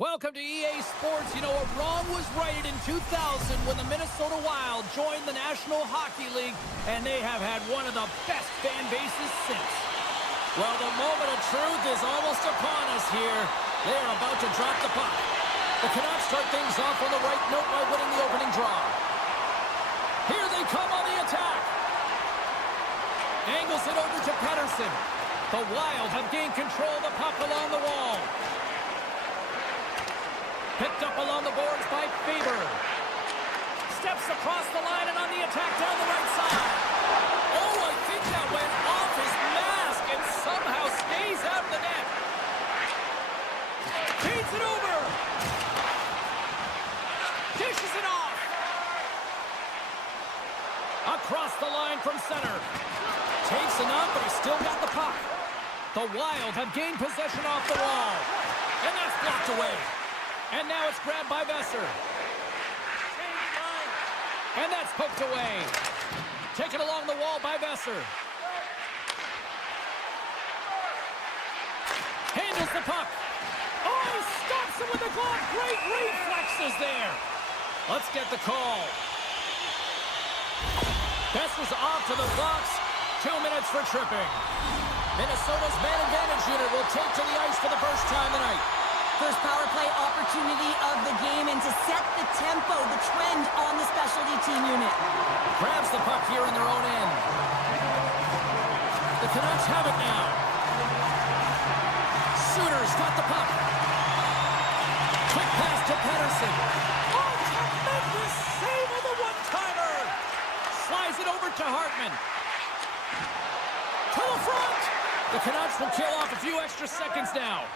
Welcome to EA Sports. You know, a wrong was righted in 2000 when the Minnesota Wild joined the National Hockey League, and they have had one of the best fan bases since. Well, the moment of truth is almost upon us here. They are about to drop the puck. The Canucks start things off on the right note by winning the opening draw. Here they come on the attack. Angles it over to Pettersson. The Wild have gained control of the puck along the wall. Picked up along the boards by Faber. Steps across the line and on the attack down the right side. Oh, I think that went off his mask and somehow stays out of the net. Feeds it over. Dishes it off. Across the line from center. Takes enough, but he's still got the puck. The Wild have gained possession off the wall. And that's blocked away. And now it's grabbed by Besser. And that's poked away. Taken along the wall by Besser. Handles the puck. Oh, he stops him with the glove. Great reflexes there. Let's get the call. Besser's off to the box. 2 minutes for tripping. Minnesota's man advantage unit will take to the ice for the first time tonight. First power play opportunity of the game, and to set the tempo, the trend on the specialty team unit. Grabs the puck here in their own end. The Canucks have it now. Suter's got the puck. Quick pass to Pettersson. Oh, tremendous save of the one-timer. Slides it over to Hartman. To the front. The Canucks will kill off a few extra seconds now.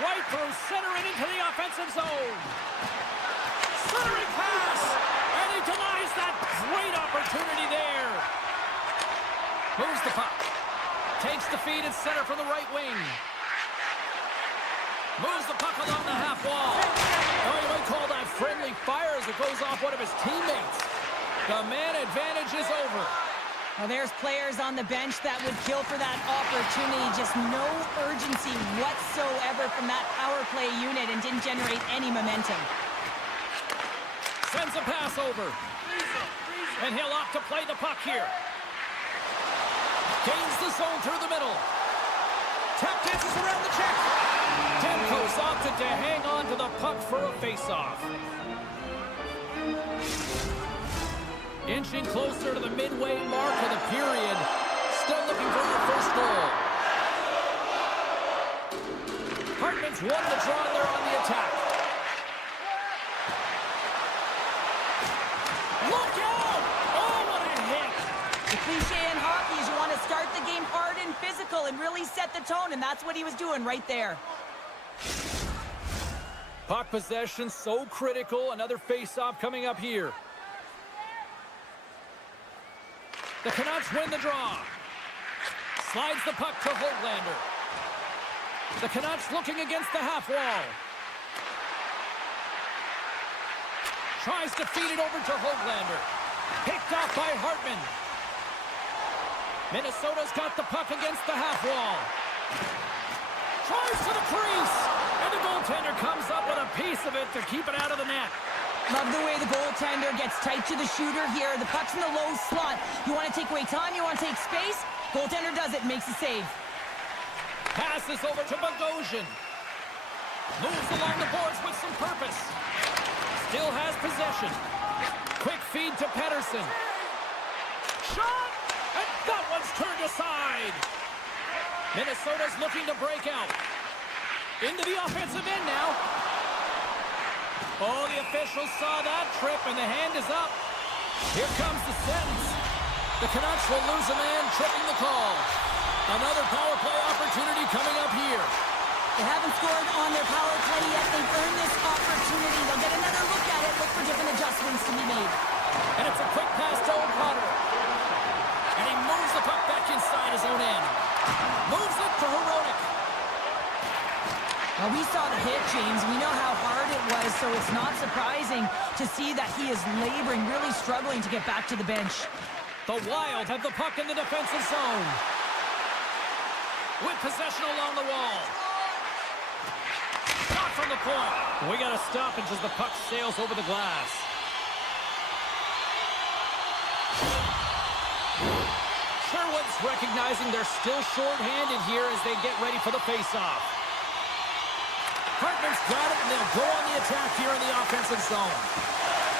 Right through center and into the offensive zone. Centering pass. And he denies that great opportunity there. Moves the puck. Takes the feed at center from the right wing. Moves the puck along the half wall. Oh, you might call that friendly fire as it goes off one of his teammates. The man advantage is over. Well, there's players on the bench that would kill for that opportunity. Just no urgency whatsoever from that power play unit and didn't generate any momentum. Sends a pass over. And he'll opt to play the puck here. Gains the zone through the middle. Tap dances around the check. Demko's opted to hang on to the puck for a face-off. Inching closer to the midway mark of the period. Still looking for their first goal. Hartman's won the draw there on the attack. Look out! Oh, what a hit! The cliche in hockey is you want to start the game hard and physical and really set the tone, and that's what he was doing right there. Puck possession so critical. Another face-off coming up here. The Canucks win the draw. Slides the puck to Hoglander. The Canucks looking against the half wall. Tries to feed it over to Hoglander. Picked off by Hartman. Minnesota's got the puck against the half wall. Tries to the crease. And the goaltender comes up with a piece of it to keep it out of the net. Love the way the goaltender gets tight to the shooter here. The puck's in the low slot. You want to take away time, you want to take space. Goaltender does it, makes the save. Passes over to Bogosian. Moves along the boards with some purpose. Still has possession. Quick feed to Pettersson. Shot! And that one's turned aside. Minnesota's looking to break out. Into the offensive end now. Oh, the officials saw that trip, and the hand is up. Here comes the sentence. The Canucks will lose a man, tripping the call. Another power play opportunity coming up here. They haven't scored on their power play yet. They've earned this opportunity. They'll get another look at it, look for different adjustments to be made. And it's a quick pass to O'Connor. And he moves the puck back inside his own end. Moves it to Hronek. Well, we saw the hit, James. We know how hard it was, so it's not surprising to see that he is laboring, really struggling to get back to the bench. The Wild have the puck in the defensive zone. With possession along the wall. point. We got to stop it as the puck sails over the glass. Sherwood's recognizing they're still short-handed here as they get ready for the face-off. Hartman's got it, and they'll go on the attack here in the offensive zone.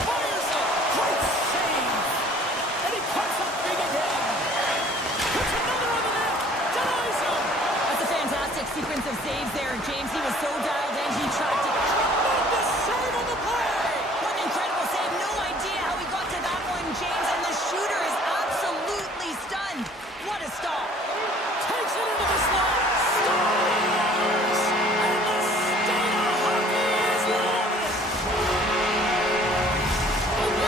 Fires it! Great save! And he cuts up big again. Puts another on the net. Denies him. That's a fantastic sequence of saves there, James. He was so dialed in, he tracked it. Tremendous save on the play! What an incredible save. No idea how he got to that one, James. And the shooter is absolutely stunned. What a stop. Takes it into the slot. Scores! And the state of hockey is loaded.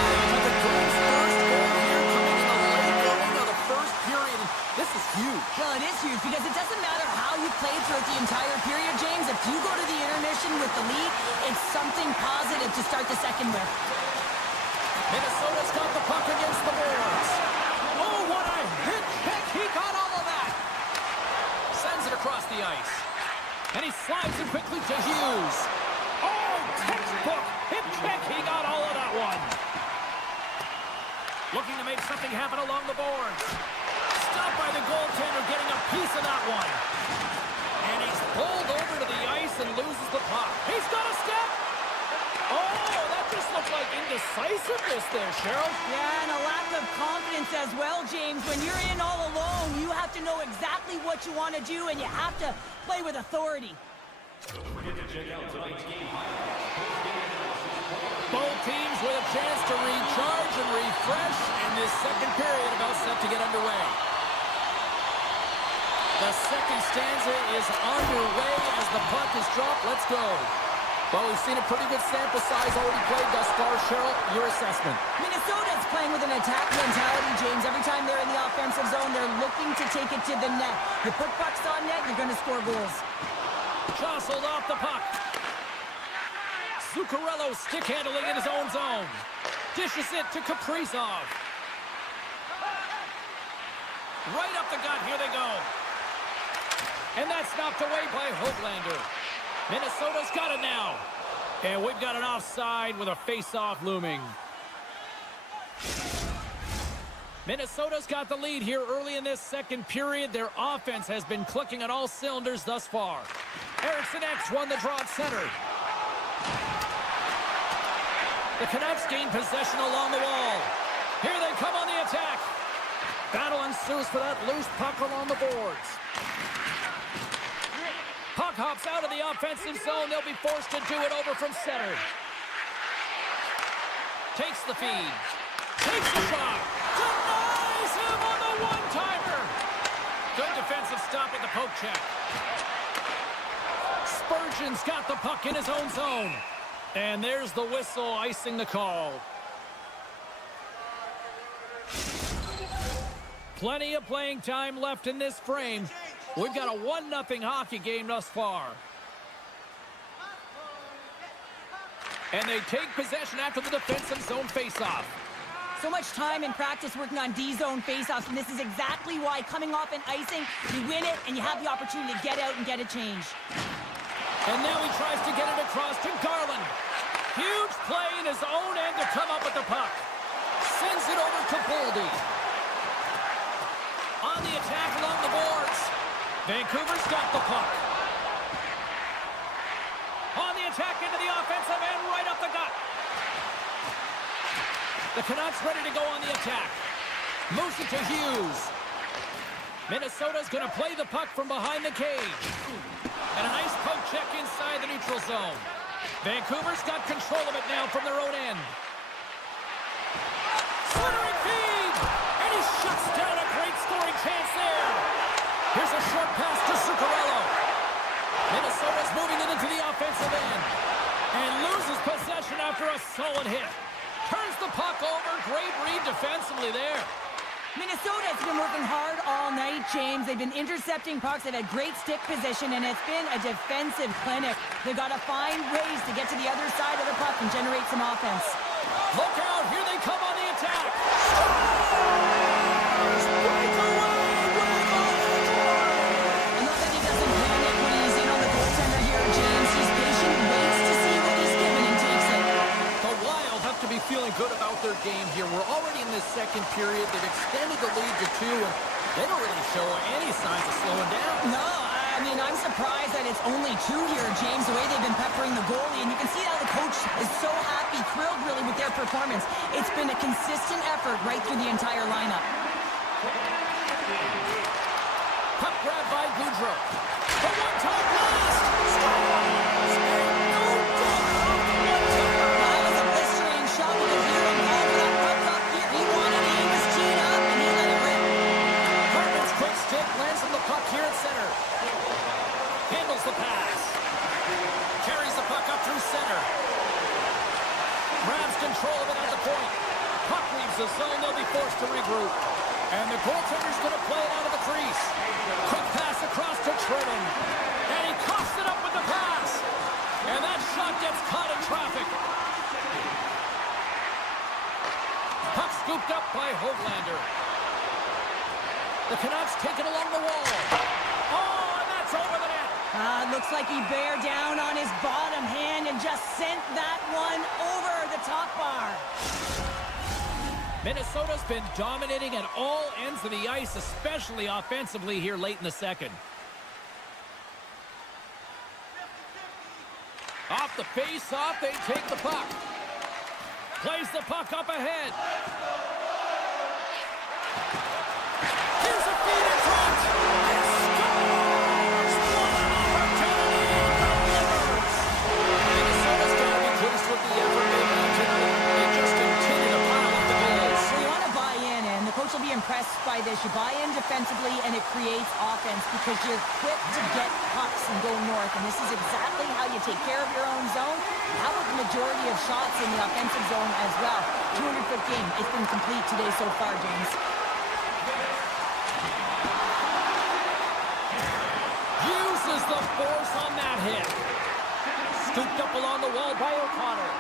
The Canucks' first goal here coming in the late going of the first period. This is huge. Well, it is huge because it doesn't matter how you played throughout the entire period, James. If you go to the intermission with the lead, it's something positive to start the second with. Minnesota's got the puck against the boards. Oh, what a hit check. He got all of that. Sends it across the ice. And he slides it quickly to Hughes. Oh, textbook hit check. He got all of that one. Looking to make something happen along the boards. Stopped by the goaltender, getting a piece of that one. And he's pulled over to the ice and loses the puck. He's got a step. Oh, that just looked like indecisiveness there, Cheryl. Yeah, and a lack of confidence as well, James. When you're in all alone, you have to know exactly what you want to do, and you have to play with authority. Both teams with a chance to recharge and refresh, and this second period about set to get underway. The second stanza is underway as the puck is dropped. Let's go. Well, we've seen a pretty good sample size already played thus far. Cheryl, your assessment. Minnesota's playing with an attack mentality, James. Every time they're in the offensive zone, they're looking to take it to the net. You put pucks on net, you're going to score goals. Jostled off the puck. Zuccarello stick handling in his own zone. Dishes it to Kaprizov. Right up the gut. Here they go. And that's knocked away by Hoglander. Minnesota's got it now. And we've got an offside with a face-off looming. Minnesota's got the lead here early in this second period. Their offense has been clicking on all cylinders thus far. Eriksson X won the draw at center. The Canucks gain possession along the wall. Here they come on the attack. Battle ensues for that loose puck along the boards. Puck hops out of the offensive zone. They'll be forced to do it over from center. Takes the feed. Takes the shot. Denies him on the one-timer. Good defensive stop at the poke check. Spurgeon's got the puck in his own zone. And there's the whistle icing the call. Plenty of playing time left in this frame. We've got a 1-0 hockey game thus far. And they take possession after the defensive zone faceoff. So much time in practice working on D-zone faceoffs, and this is exactly why coming off an icing, you win it, and you have the opportunity to get out and get a change. And now he tries to get it across to Garland. Huge play in his own end to come up with the puck. Sends it over to Boldy. On the attack along the boards. Vancouver's got the puck. On the attack into the offensive end, right up the gut. The Canucks ready to go on the attack. Moves it to Hughes. Minnesota's going to play the puck from behind the cage. And a nice poke check inside the neutral zone. Vancouver's got control of it now from their own end. Slithering feed! And he shuts down a great scoring chance there. Here's a short pass to Zuccarello. Minnesota's moving it into the offensive end. And loses possession after a solid hit. Turns the puck over. Great read defensively there. Minnesota's been working hard all night, James. They've been intercepting pucks. They've had great stick position, and it's been a defensive clinic. They've got to find ways to get to the other side of the puck and generate some offense. Look out. Here they come on the attack. Scores! Breakaway with Ottawa! I love that he doesn't panic when he's in on the goaltender here, James. He's patient, waits to third game here. We're already in this second period. They've extended the lead to 2, and they don't really show any signs of slowing down. No, I mean, I'm surprised that it's only 2 here, James, the way they've been peppering the goalie. And you can see how the coach is so happy, thrilled really with their performance. It's been a consistent effort right through the entire lineup. Puck grab by Goudreau. The one-time blast! Scores! And no doubt on the one-timer. That was a blistering shot. We could hear him call for that puck up here. He wanted it. He was teed up, and he let it rip. Hartman's quick stick lands on the puck here at center. Handles the pass. Carries the puck up through center. Grabs control of it at the point. Puck leaves the zone. They'll be forced to regroup. And the goaltender's going to play it out of the crease. Quick pass across to Tridden. And he coughs it up with the pass. And that shot gets caught in traffic. Puck scooped up by Höglander. The Canucks take it along the wall. Oh, and that's over the net. Looks like he bare down on his bottom hand and just sent that one over the top bar. Minnesota's been dominating at all ends of the ice, especially offensively here late in the second. Off the face-off, they take the puck. Plays the puck up ahead. Here's a feed in front. And scores! What an opportunity delivers! Minnesota's got to be pleased with the effort they've had tonight. They just continue to pile up the goals. So you want to buy in, and the coach will be impressed by this. You buy in defensively, and it creates offense because you're quick to get pucks and go north. And this is exactly how you take care of your own zone. How about the majority of shots in the offensive zone as well? 200-foot game. It's been complete today so far, James. Uses the force on that hit. Scooped up along the wall by O'Connor.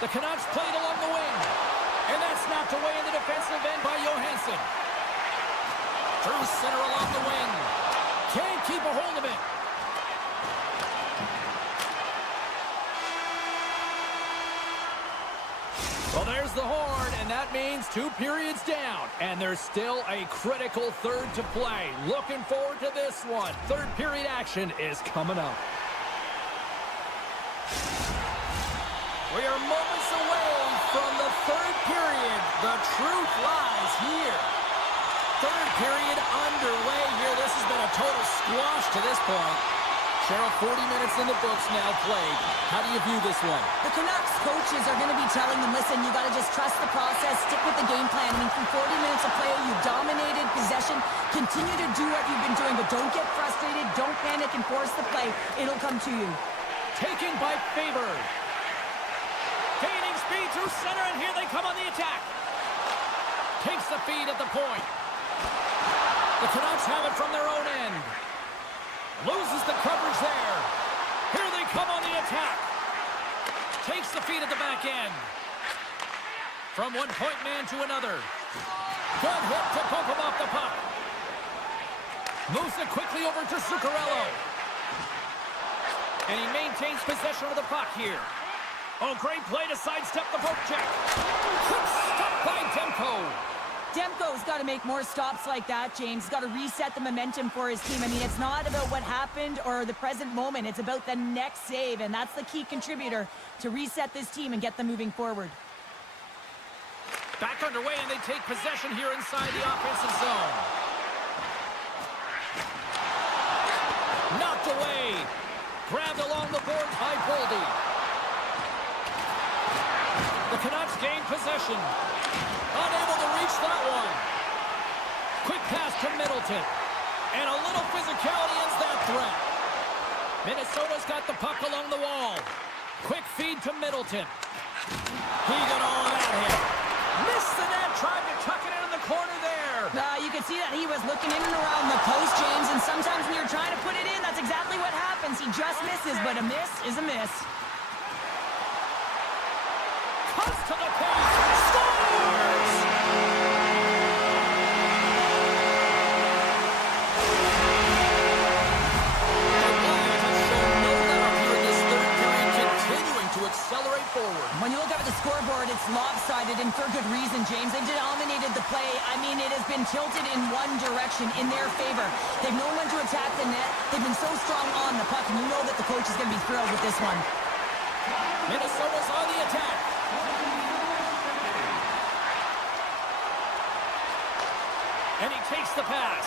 The Canucks played along the wing. And that's knocked away in the defensive end by Johansson. Through center along the wing. Can't keep a hold of it. Well, there's the horn, and that means 2 periods down. And there's still a critical third to play. Looking forward to this one. Third period action is coming up. We are moments away from the third period. The truth lies here. Third period underway here. This has been a total squash to this point. Cheryl, 40 minutes in the books now played. How do you view this one? The Canucks coaches are going to be telling them, listen, you got to just trust the process, stick with the game plan. I mean, through 40 minutes of play, you dominated possession. Continue to do what you've been doing, but don't get frustrated. Don't panic and force the play. It'll come to you. Taken by Faber. Gaining speed through center, and here they come on the attack. Takes the feed at the point. The Canucks have it from their own end. Loses the coverage there. Here they come on the attack. Takes the feed at the back end. From one point man to another. Good hit to bump him off the puck. Moves it quickly over to Zuccarello. And he maintains possession of the puck here. Oh, great play to sidestep the poke check. Quick stop by Demko. Demko's got to make more stops like that, James. He's got to reset the momentum for his team. I mean, it's not about what happened or the present moment. It's about the next save, and that's the key contributor to reset this team and get them moving forward. Back underway, and they take possession here inside the offensive zone. Knocked away. Grabbed along the boards by Boldy. The Canucks gain possession. Unable to reach that one. Quick pass to Middleton. And a little physicality ends that threat. Minnesota's got the puck along the wall. Quick feed to Middleton. He got all of that hit. Missed the net, tried to tuck it in the corner there. You can see that he was looking in and around the post, James, and sometimes when you're trying to put it in, that's exactly what happens. He just misses, but a miss is a miss. Comes to the paint. Scores! The Lions have shown no doubt here in this third period, continuing to accelerate forward. When you look up at the score dominated, and for good reason, James. They've dominated the play. I mean, it has been tilted in one direction, in their favor. They've known when to attack the net. They've been so strong on the puck, and you know that the coach is going to be thrilled with this one. Minnesota's on the attack. And he takes the pass.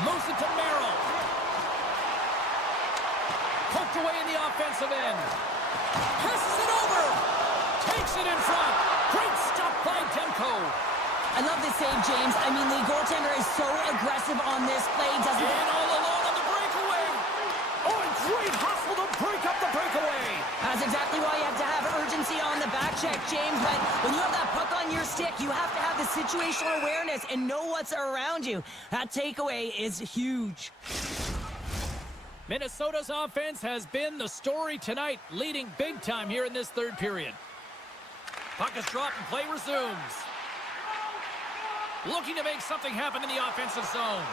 Moves it to Merrill. Poked away in the offensive end. Passes it over. Takes it in front. Great stop by Demko. I love this save, James. I mean, the goaltender is so aggressive on this play. Doesn't in all alone on the breakaway. Oh, and great hustle to break up the breakaway. That's exactly why you have to have urgency on the back check, James. But when you have that puck on your stick, you have to have the situational awareness and know what's around you. That takeaway is huge. Minnesota's offense has been the story tonight, leading big time here in this third period. Puck is dropped and play resumes. Looking to make something happen in the offensive zone.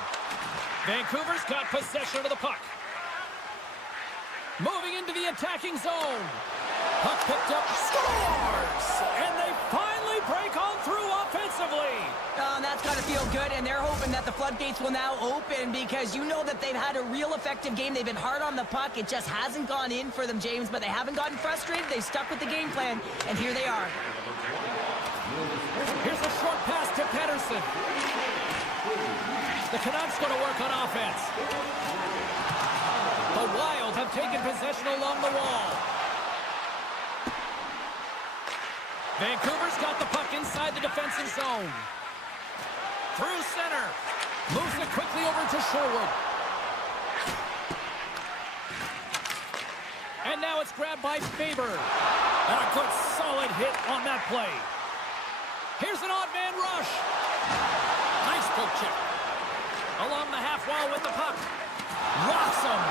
Vancouver's got possession of the puck. Moving into the attacking zone. Puck picked up, scores! And they finally break on through offensively. Oh, and that's got to feel good, and they're hoping that the floodgates will now open because you know that they've had a real effective game. They've been hard on the puck. It just hasn't gone in for them, James, but they haven't gotten frustrated. They've stuck with the game plan, and here they are. Here's a short pass to Pettersson. The Canucks going to work on offense. The Wild have taken possession along the wall. Vancouver's got the puck inside the defensive zone. Through center. Moves it quickly over to Sherwood. And now it's grabbed by Faber. And a good solid hit on that play. Here's an odd man rush. Nice poke check. Along the half wall with the puck. Rocks him.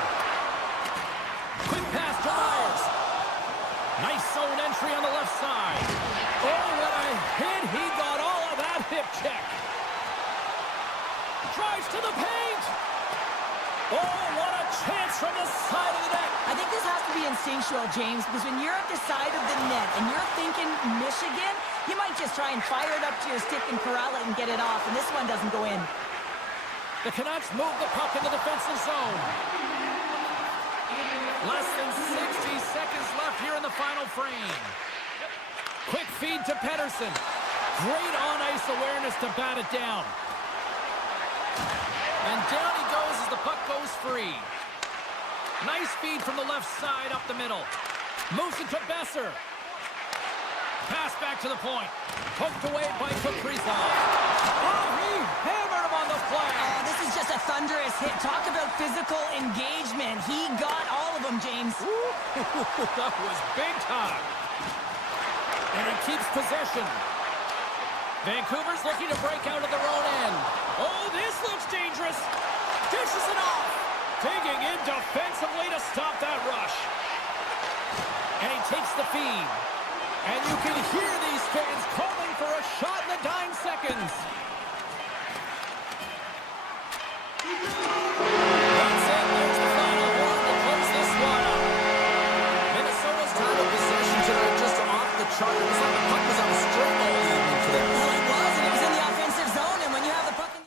Quick pass to Myers. Nice zone entry on the left side. Oh, what a hit. He got all of that hip check. Drives to the paint. Oh, what a chance from the side of the net. I think this has to be instinctual, James, because when you're at the side of the net and you're thinking Michigan, you might just try and fire it up to your stick and corral it and get it off, and this one doesn't go in. The Canucks move the puck in the defensive zone. Less than 60 seconds left here in the final frame. Quick feed to Pettersson. Great on-ice awareness to bat it down. And down he goes as the puck goes free. Nice feed from the left side up the middle. Moves it to Besser. Pass back to the point. Poked away by Kaprizov. Oh, he hammered him on the play. Oh, this is just a thunderous hit. Talk about physical engagement. He got all of them, James. That was big time. And he keeps possession. Vancouver's looking to break out of their own end. Oh, this looks dangerous. Dishes it off. Digging in defensively to stop that rush. And he takes the feed. And you can hear these fans calling for a shot in the dying seconds. That's it. There's the final horn to close this one up. Minnesota's time of possession tonight just off the chart. It was like the puck was on a string all evening for them. Well, it was, and it was in the offensive zone, and when you have the puck in...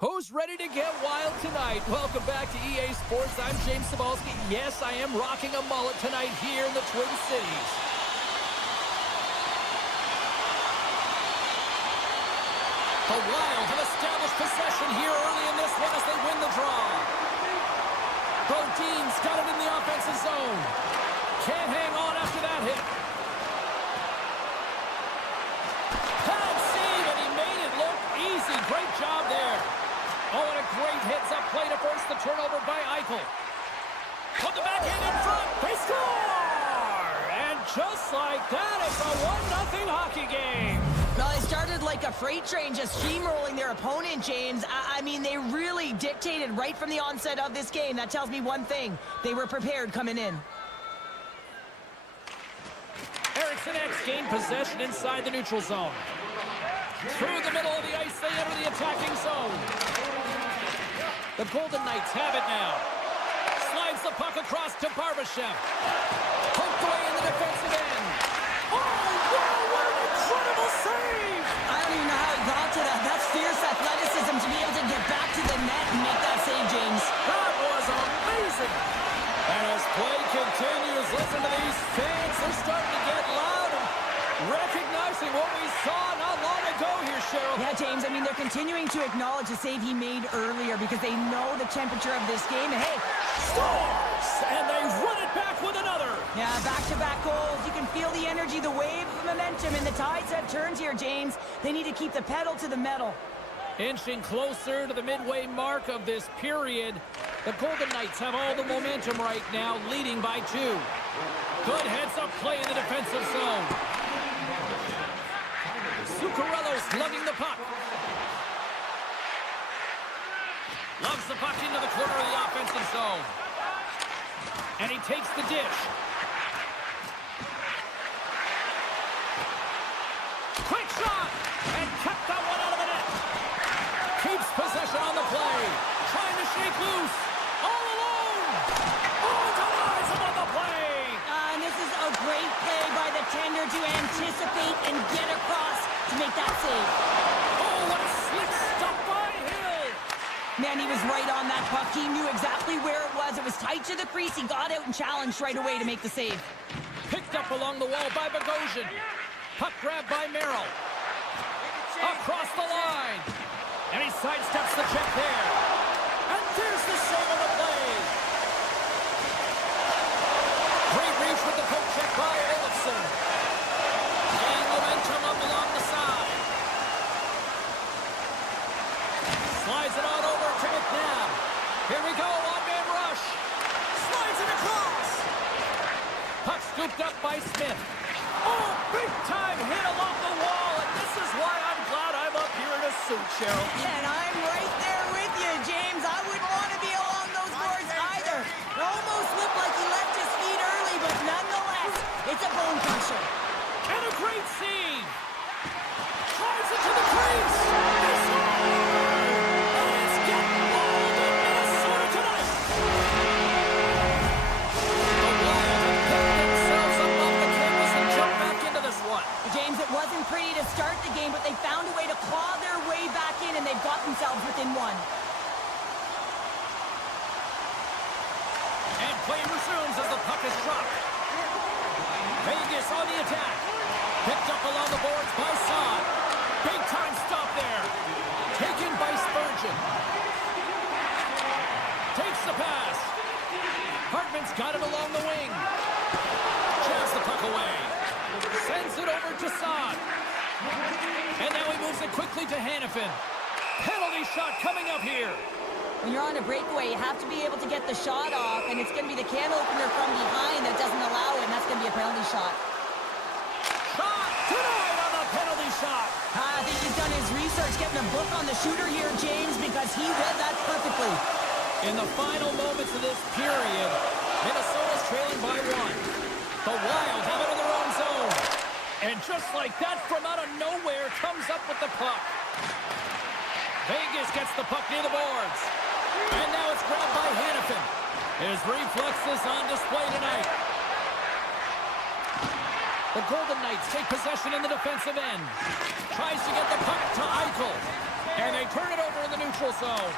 Who's ready to get wild tonight? Welcome back to EA Sports. I'm James Cybulski. Yes, I am rocking a mullet tonight here in the Twin Cities. The Wild have established possession here early in this one as they win the draw. Both teams got it in the offensive zone. Can't hang on after that hit. Bad save, and he made it look easy. Great job there. Oh, and a great hits-up play to force the turnover by Eichel. Put the backhand in front. They score! And just like that, it's a 1-0 hockey game. Well, they started like a freight train, just steamrolling their opponent, James. I mean, they really dictated right from the onset of this game. That tells me one thing. They were prepared coming in. Eriksson X gained possession inside the neutral zone. Through the middle of the ice, they enter the attacking zone. The Golden Knights have it now. Slides the puck across to Barbashev. Poked away in the defensive end. Oh, wow, what an incredible save! I don't even know how he got to that. That's fierce athleticism to be able to get back to the net and make that save, James. That was amazing! And as play continues, listen to these fans. They're starting to get loud and recognizing what we saw not long ago here, Cheryl. Yeah, James, I mean, they're continuing to acknowledge the save he made earlier because they know the temperature of this game. And, hey, Scores! And they run it back with another. yeah, back-to-back goals. You can feel the energy, the wave of momentum, and the tides have turned here, James. They need to keep the pedal to the metal. Inching closer to the midway mark of this period. The Golden Knights have all the momentum right now, leading by 2. Good heads-up play in the defensive zone. Zuccarello's lugging the puck. Loves the puck into the corner of the offensive zone. And he takes the dish. Quick shot! And kept that one out of the net. Keeps possession on the play. Trying to shake loose. All alone! Oh, denies him on the play! And this is a great play by the tender to anticipate and get across to make that save. Oh, what a slick stop by Hill! Man, he was right on that puck. He knew exactly where it was. It was tight to the crease. He got out and challenged right away to make the save. Picked up along the wall by Bogosian. Puck grab by Merrill. Across the line. And he sidesteps the check there. And there's the save on the play. Great reach with the poke check by Olofsson. Gain momentum up along the side. Slides it on over to McNabb. Here we go, one-man rush. Slides it across. Puck scooped up by Smith. Oh, big-time hit along the wall, and this is why I'm glad I'm up here in a suit, Cheryl. And I'm right there with you, James. I wouldn't want to be along those boards either. It almost looked like he left his feet early, but nonetheless, it's a bone crusher. And a great save. Tries it to the crease. They score! And it's getting wild in Minnesota tonight. The Wild have picked themselves up off the canvas and jumped back into this one. James, it wasn't pretty to start the game, but they found a way to claw their way back in, and they've got themselves within 1. And play resumes as the puck is dropped. Vegas on the attack. Picked up along the boards by Saad. Big time stop there. Taken by Spurgeon. Takes the pass. Hartman's got it along the wing. Jabs the puck away. Sends it over to Saad. And now he moves it quickly to Hanifin. Penalty shot coming up here. When you're on a breakaway, you have to be able to get the shot off, and it's going to be the can opener from behind that doesn't allow it, and that's going to be a penalty shot. Shot denied on the penalty shot. I think he's done his research, getting a book on the shooter here, James, because he read that perfectly. In the final moments of this period, Minnesota's trailing by 1. The Wild have it in their own zone. And just like that, from out of nowhere, comes up with the puck. Vegas gets the puck near the boards. And now it's grabbed by Hanifin. His reflexes on display tonight. The Golden Knights take possession in the defensive end. Tries to get the puck to Eichel. And they turn it over in the neutral zone.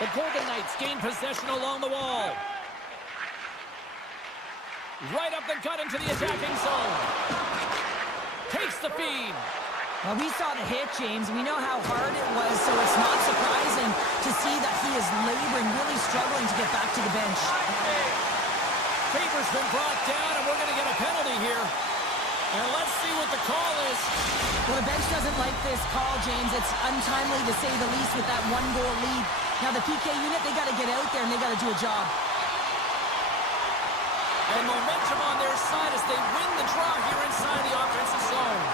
The Golden Knights gain possession along the wall. Right up the gut into the attacking zone. Takes the feed. Well, we saw the hit, James. We know how hard it was, so it's not surprising to see that he is laboring, really struggling to get back to the bench. Faber's been brought down, and we're going to get a penalty here. And let's see what the call is. Well, the bench doesn't like this call, James. It's untimely to say the least with that one-goal lead. Now, the PK unit, they got to get out there, and they got to do a job. And momentum on their side as they win the draw here inside the offensive zone.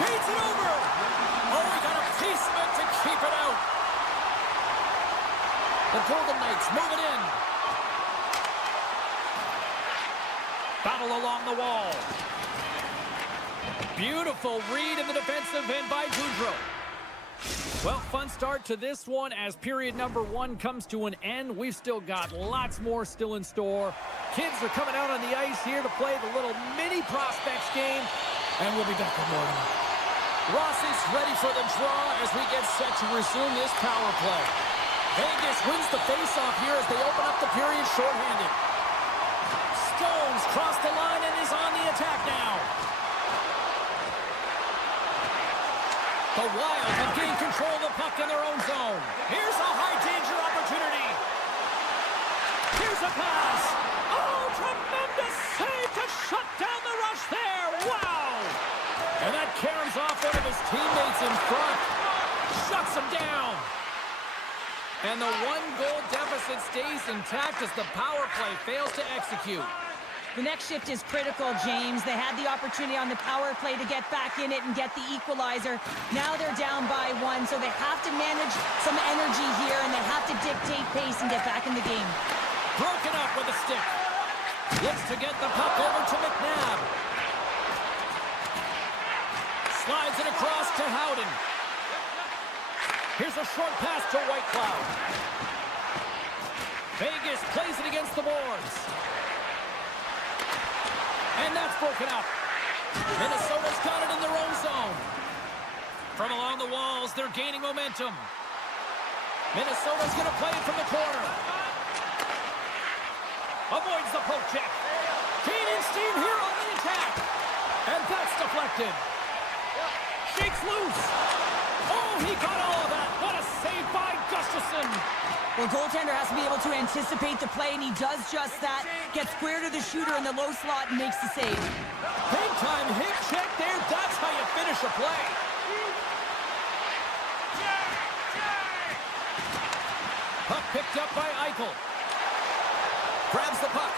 Beats it over. Oh, we got a piece of it to keep it out. The Golden Knights move it in. Battle along the wall. Beautiful read in the defensive end by Goudreau. Well, fun start to this one as period number 1 comes to an end. We've still got lots more still in store. Kids are coming out on the ice here to play the little mini prospects game, and we'll be back in morning. Rossi's ready for the draw as we get set to resume this power play. Vegas wins the faceoff here as they open up the period shorthanded. Stones cross the line and is on the attack now. The Wild have gained control of the puck in their own zone. Here's a high-danger opportunity. Here's a pass. Oh, tremendous save to shut down the rush there. Wow! And that caroms off one of his teammates in front. Shuts him down. And the one-goal deficit stays intact as the power play fails to execute. The next shift is critical, James. They had the opportunity on the power play to get back in it and get the equalizer. Now they're down by 1, so they have to manage some energy here, and they have to dictate pace and get back in the game. Broken up with a stick. Looks to get the puck over to McNabb. Slides it across to Howden. Here's a short pass to Whitecloud. Vegas plays it against the boards. And that's broken up. Minnesota's got it in their own zone. From along the walls, they're gaining momentum. Minnesota's going to play it from the corner. Avoids the poke check. Gaining steam here on the attack. And that's deflected. Shakes loose. Oh, he got all of that. What a save by Gustafsson. Well, goaltender has to be able to anticipate the play, and he does just that. Gets square to the shooter in the low slot and makes the save. Big time hip check there. That's how you finish a play. Puck picked up by Eichel. Grabs the puck.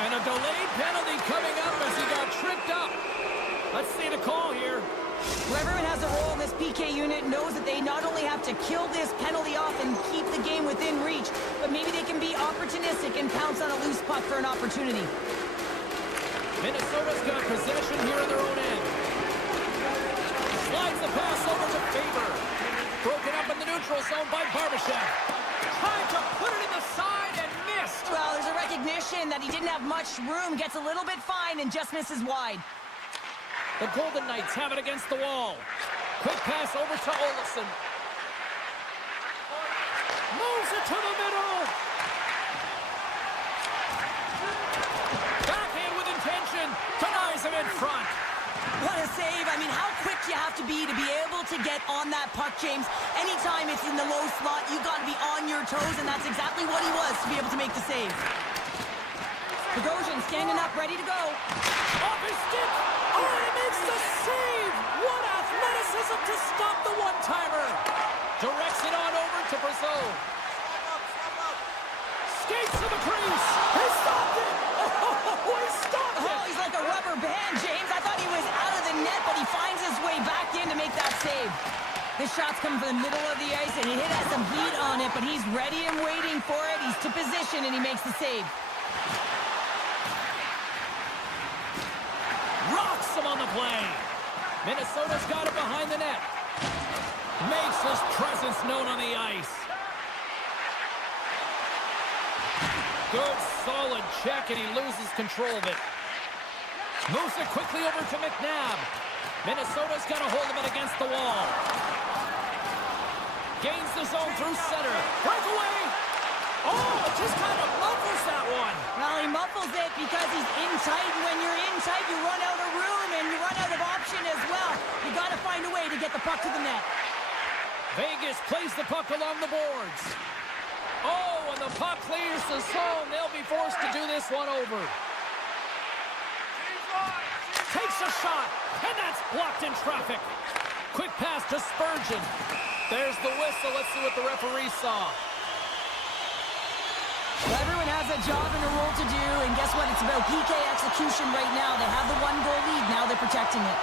And a delayed penalty coming up as he got tripped up. Let's see the call here. Whoever has a role in this PK unit knows that they not only have to kill this penalty off and keep the game within reach, but maybe they can be opportunistic and pounce on a loose puck for an opportunity. Minnesota's got possession here in their own end. Slides the pass over to Faber. Broken up in the neutral zone by Barbashev. Trying to put it in the side and missed. Well, there's a recognition that he didn't have much room, gets a little bit fine and just misses wide. The Golden Knights have it against the wall. Quick pass over to Olofsson. Moves it to the middle. Backhand with intention. Denies him in front. What a save. I mean, how quick you have to be able to get on that puck, James. Anytime it's in the low slot, you got to be on your toes, and that's exactly what he was to be able to make the save. Bogosian standing up, ready to go. Off his stick. Oh, he makes the save. What athleticism to stop the one-timer. Directs it on over to Brazeau. Skates to the crease. He stopped it. Oh, he stopped it. Oh, he's like a rubber band, James. I thought he was out of the net, but he finds his way back in to make that save. This shot's coming from the middle of the ice, and it has some heat on it, but he's ready and waiting for it. He's to position, and he makes the save. Rocks him on the play. Minnesota's got it behind the net. Makes his presence known on the ice. Good, solid check, and he loses control of it. Moves it quickly over to McNabb. Minnesota's got a hold of it against the wall. Gains the zone through center. Breakaway. Oh, it just kind of muffles that one. Well, he muffles it because he's in tight. When you're in tight, you run out of room and you run out of option as well. You got to find a way to get the puck to the net. Vegas plays the puck along the boards. Oh, and the puck clears the zone. They'll be forced to do this one over. Takes a shot, and that's blocked in traffic. Quick pass to Spurgeon. There's the whistle. Let's see what the referee saw. Well, everyone has a job and a role to do, and guess what? It's about PK execution right now. They have the one-goal lead. Now they're protecting it.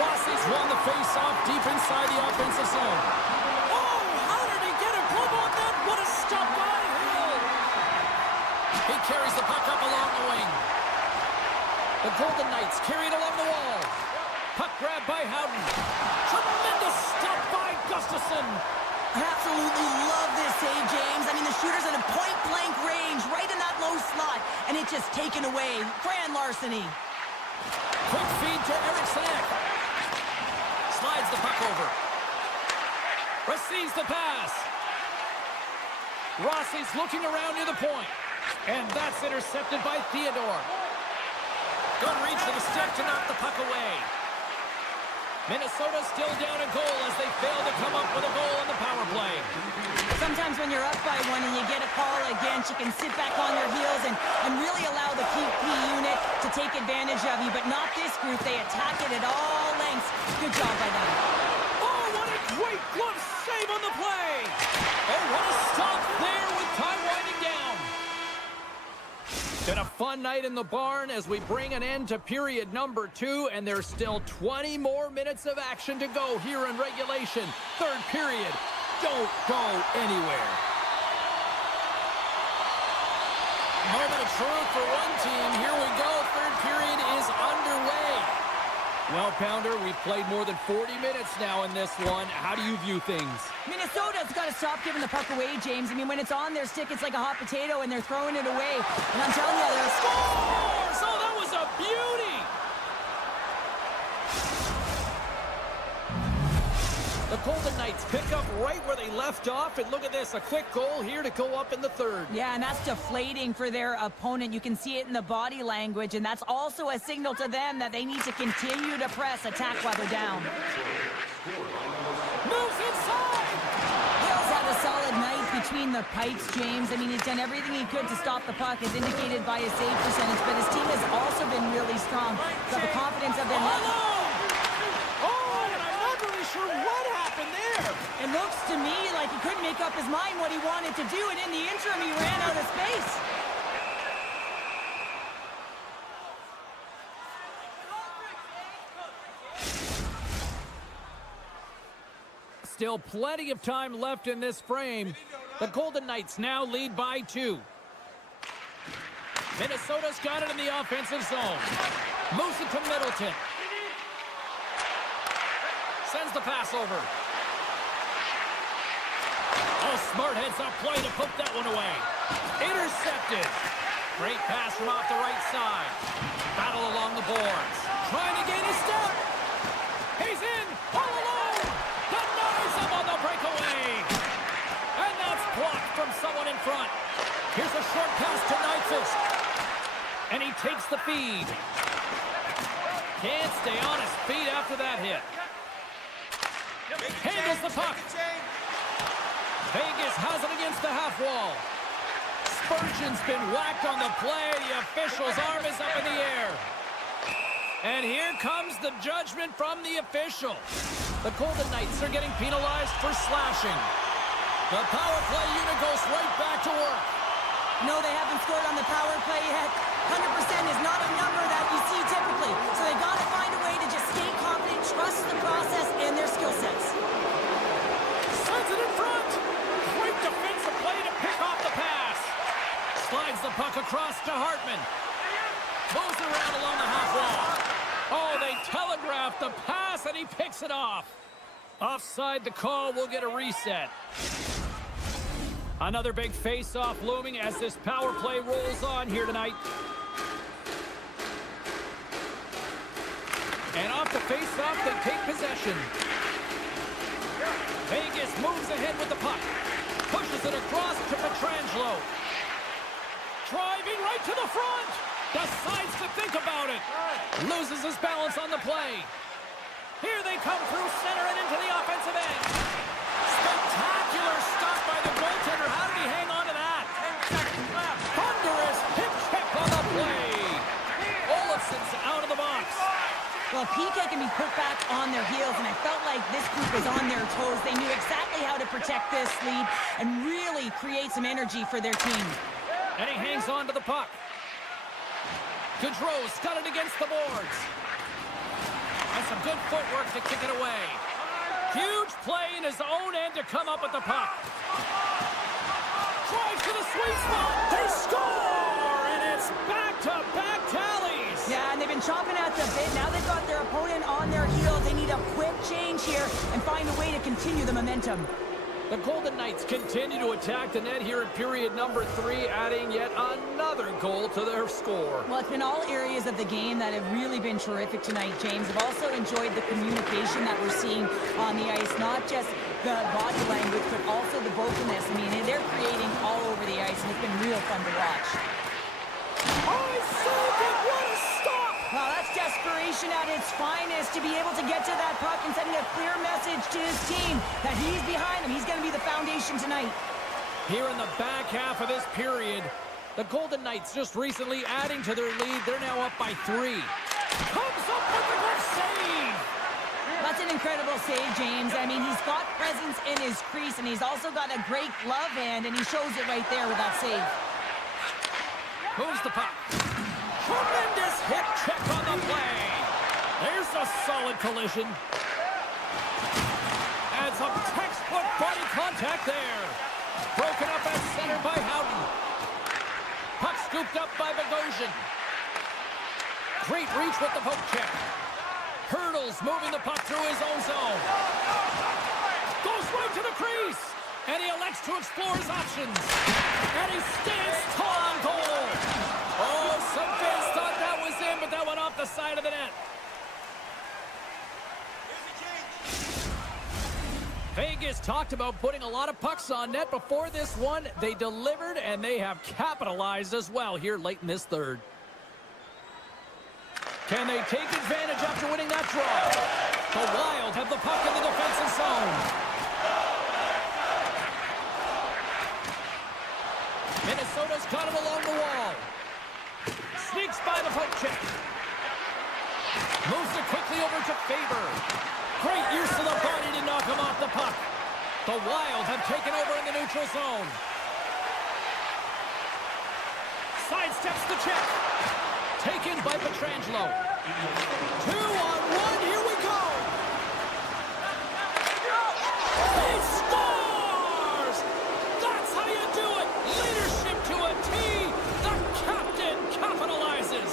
Rossi's won the face-off deep inside the offensive zone. Oh, how did he get a glove on that? What a stop by Hill. He carries the puck up along the wing. The Golden Knights carry it along the wall. Puck grab by Howden. Tremendous stop by Gustafsson. I absolutely love this save, James. I mean, the shooter's at a point-blank range, right in that low slot, and it's just taken away. Grand larceny. Quick feed to Eriksson. Slides the puck over. Receives the pass. Rossi's looking around near the point. And that's intercepted by Theodore. Good reach to the stick to knock the puck away. Minnesota still down a goal as they fail to come up with a goal on the power play. Sometimes when you're up by one and you get a call against, you can sit back on your heels and really allow the PP unit to take advantage of you. But not this group. They attack it at all lengths. Good job by them. Oh, what a great glove save on the play. Oh, what a stop there with time winding down. Been a fun night in the barn as we bring an end to period number 2, and there's still 20 more minutes of action to go here in regulation. Third period. Don't go anywhere. Moment of truth for one team. Here we go. Third period is underway. Well, Pounder, we've played more than 40 minutes now in this one. How do you view things? Minnesota's got to stop giving the puck away, James. I mean, when it's on their stick, it's like a hot potato, and they're throwing it away. And I'm telling you, they're scores! Oh, that was a beauty! The Golden Knights pick up right where they left off, and look at this, a quick goal here to go up in the third. Yeah, and that's deflating for their opponent. You can see it in the body language, and that's also a signal to them that they need to continue to press, attack while they're down. Moves inside! Hill's had a solid night between the pipes, James. I mean, he's done everything he could to stop the puck, as indicated by his save percentage, but his team has also been really strong. Got the confidence of their... Sure what happened there. It looks to me like he couldn't make up his mind what he wanted to do, and in the interim he ran out of space. Still plenty of time left in this frame. The Golden Knights now lead by 2. Minnesota's got it in the offensive zone. Moves it to Middleton. Sends the pass over. Oh, smart heads-up play to put that one away. Intercepted. Great pass from off the right side. Battle along the boards. Trying to gain a step. He's in. All alone. Denies him on the breakaway. And that's blocked from someone in front. Here's a short pass to Nyquist. And he takes the feed. Can't stay on his feet after that hit. Handles the puck. Vegas has it against the half wall. Spurgeon's been whacked on the play. The official's arm is up in the air. And here comes the judgment from the official. The Golden Knights are getting penalized for slashing. The power play unit goes right back to work. No, they haven't scored on the power play yet. 100% is not a number that you see typically. So they got to find a way to just stay confident, trust the process and their skill sets. Sends it in front. Great defensive play to pick off the pass. Slides the puck across to Hartman. Moves it around along the half wall. Oh, they telegraphed the pass and he picks it off. Offside the call. We'll get a reset. Another big face-off looming as this power play rolls on here tonight. And off the face-off, they take possession. Vegas moves ahead with the puck. Pushes it across to Pietrangelo. Driving right to the front. Decides to think about it. Loses his balance on the play. Here they come through center and into the offensive end. Spectacular stop by the goaltender. How did he hang on to that? 10 seconds left. Thunderous hip check on the play. Olofsson's out of the box. Well, PK can be put back on their heels, and I felt like this group was on their toes. They knew exactly how to protect this lead and really create some energy for their team. And he hangs on to the puck. Gaudreau's got it against the boards. And some good footwork to kick it away. Huge play in his own end to come up with the puck. Drives to the sweet spot. They score! And it's back-to-back tallies. Yeah, and they've been chopping at the bit. Now they've got their opponent on their heels. They need a quick change here and find a way to continue the momentum. The Golden Knights continue to attack the net here in period number 3, adding yet another goal to their score. Well, it's been all areas of the game that have really been terrific tonight, James. I've also enjoyed the communication that we're seeing on the ice, not just the body language, but also the vocalness. I mean, they're creating all over the ice, and it's been real fun to watch. Oh, so good! What a stop! Well, that's desperation at its finest, to be able to get to that puck and sending a clear message to his team that he's behind them. He's going to be the foundation tonight. Here in the back half of this period, the Golden Knights just recently adding to their lead. They're now up by 3. Comes up with a good save! That's an incredible save, James. I mean, he's got presence in his crease, and he's also got a great glove hand, and he shows it right there with that save. Moves the puck. Tremendous hip check on the play. There's a solid collision. And some textbook body contact there. Broken up at center by Houghton. Puck scooped up by Bogosian. Great reach with the poke check. Hurdles moving the puck through his own zone. Goes right to the crease. And he elects to explore his options. And he stands tall on goal. Oh, some fans thought that was in, but that went off the side of the net. Vegas talked about putting a lot of pucks on net before this one. They delivered, and they have capitalized as well here late in this third. Can they take advantage after winning that draw? The Wild have the puck in the defensive zone. Minnesota's got it along the wall. Sneaks by the poke check. Moves it quickly over to Faber. Great use of the body to knock him off the puck. The Wild have taken over in the neutral zone. Sidesteps the check. Taken by Pietrangelo. 2-on-1, here we go. He scores! That's how you do it. Leadership to a T. The captain capitalizes.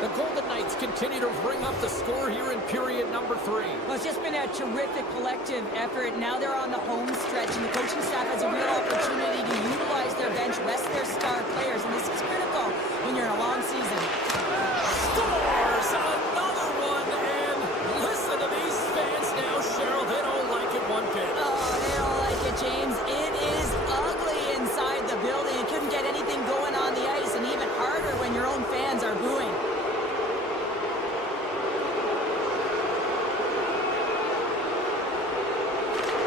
The Golden Knights continue to bring up the score here in period number 3. Well, it's just been a terrific collective effort. Now they're on the home stretch, and the coaching staff has a real opportunity to utilize their bench, rest their star players, and this is critical when you're in a long season. Scores another one, and listen to these fans now, Cheryl. They don't like it one bit. Oh, they don't like it, James. It is ugly inside the building. You couldn't get anything going on the ice, and even harder when your own fans are booing.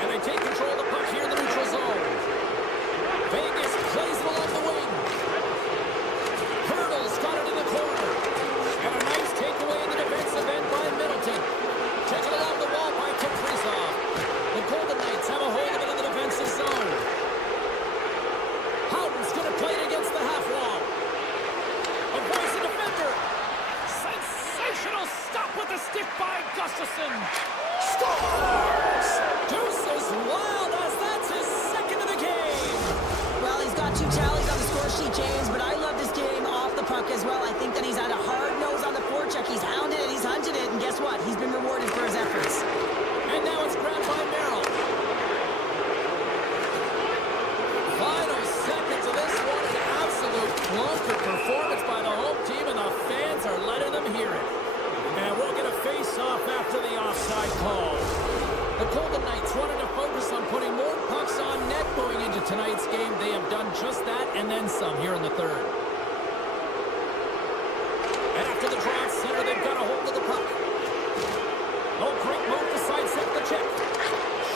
And they take control of the puck here in the neutral zone. Vegas plays it along the wing. Hurdles got it in the corner. And a nice takeaway in the defensive end by Middleton. Taken along the wall by Kaprizov. The Golden Knights have a hold of it in the defensive zone. Houghton's going to play it against the half wall. Avoids the defender. Sensational stop with the stick by Gustafsson. Scores! Deuces Wild as that's his second of the game. Well, he's got 2 tallies on the score sheet, James, but I love this game off the puck as well. I think that he's had a hard nose on the forecheck. He's hounded it, he's hunted it, and guess what? He's been rewarded for his efforts. And now it's grabbed by Merrill. Final seconds of this one, an absolute clunker performance by the home team, and the fans are letting them hear it. And we'll get a face-off. tonight's game, they have done just that and then some here in the third. And after the draw at center, they've got a hold of the puck. Oh, great move to sidestep the check.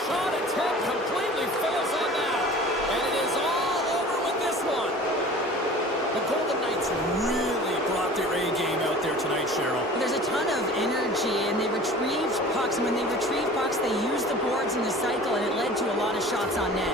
Shot attempt completely fails on that. And it is all over with this one. The Golden Knights really brought their A game out there tonight, Cheryl. There's a ton of energy, and they retrieved pucks. And when they retrieved pucks, they used the boards in the cycle, and it led to a lot of shots on net.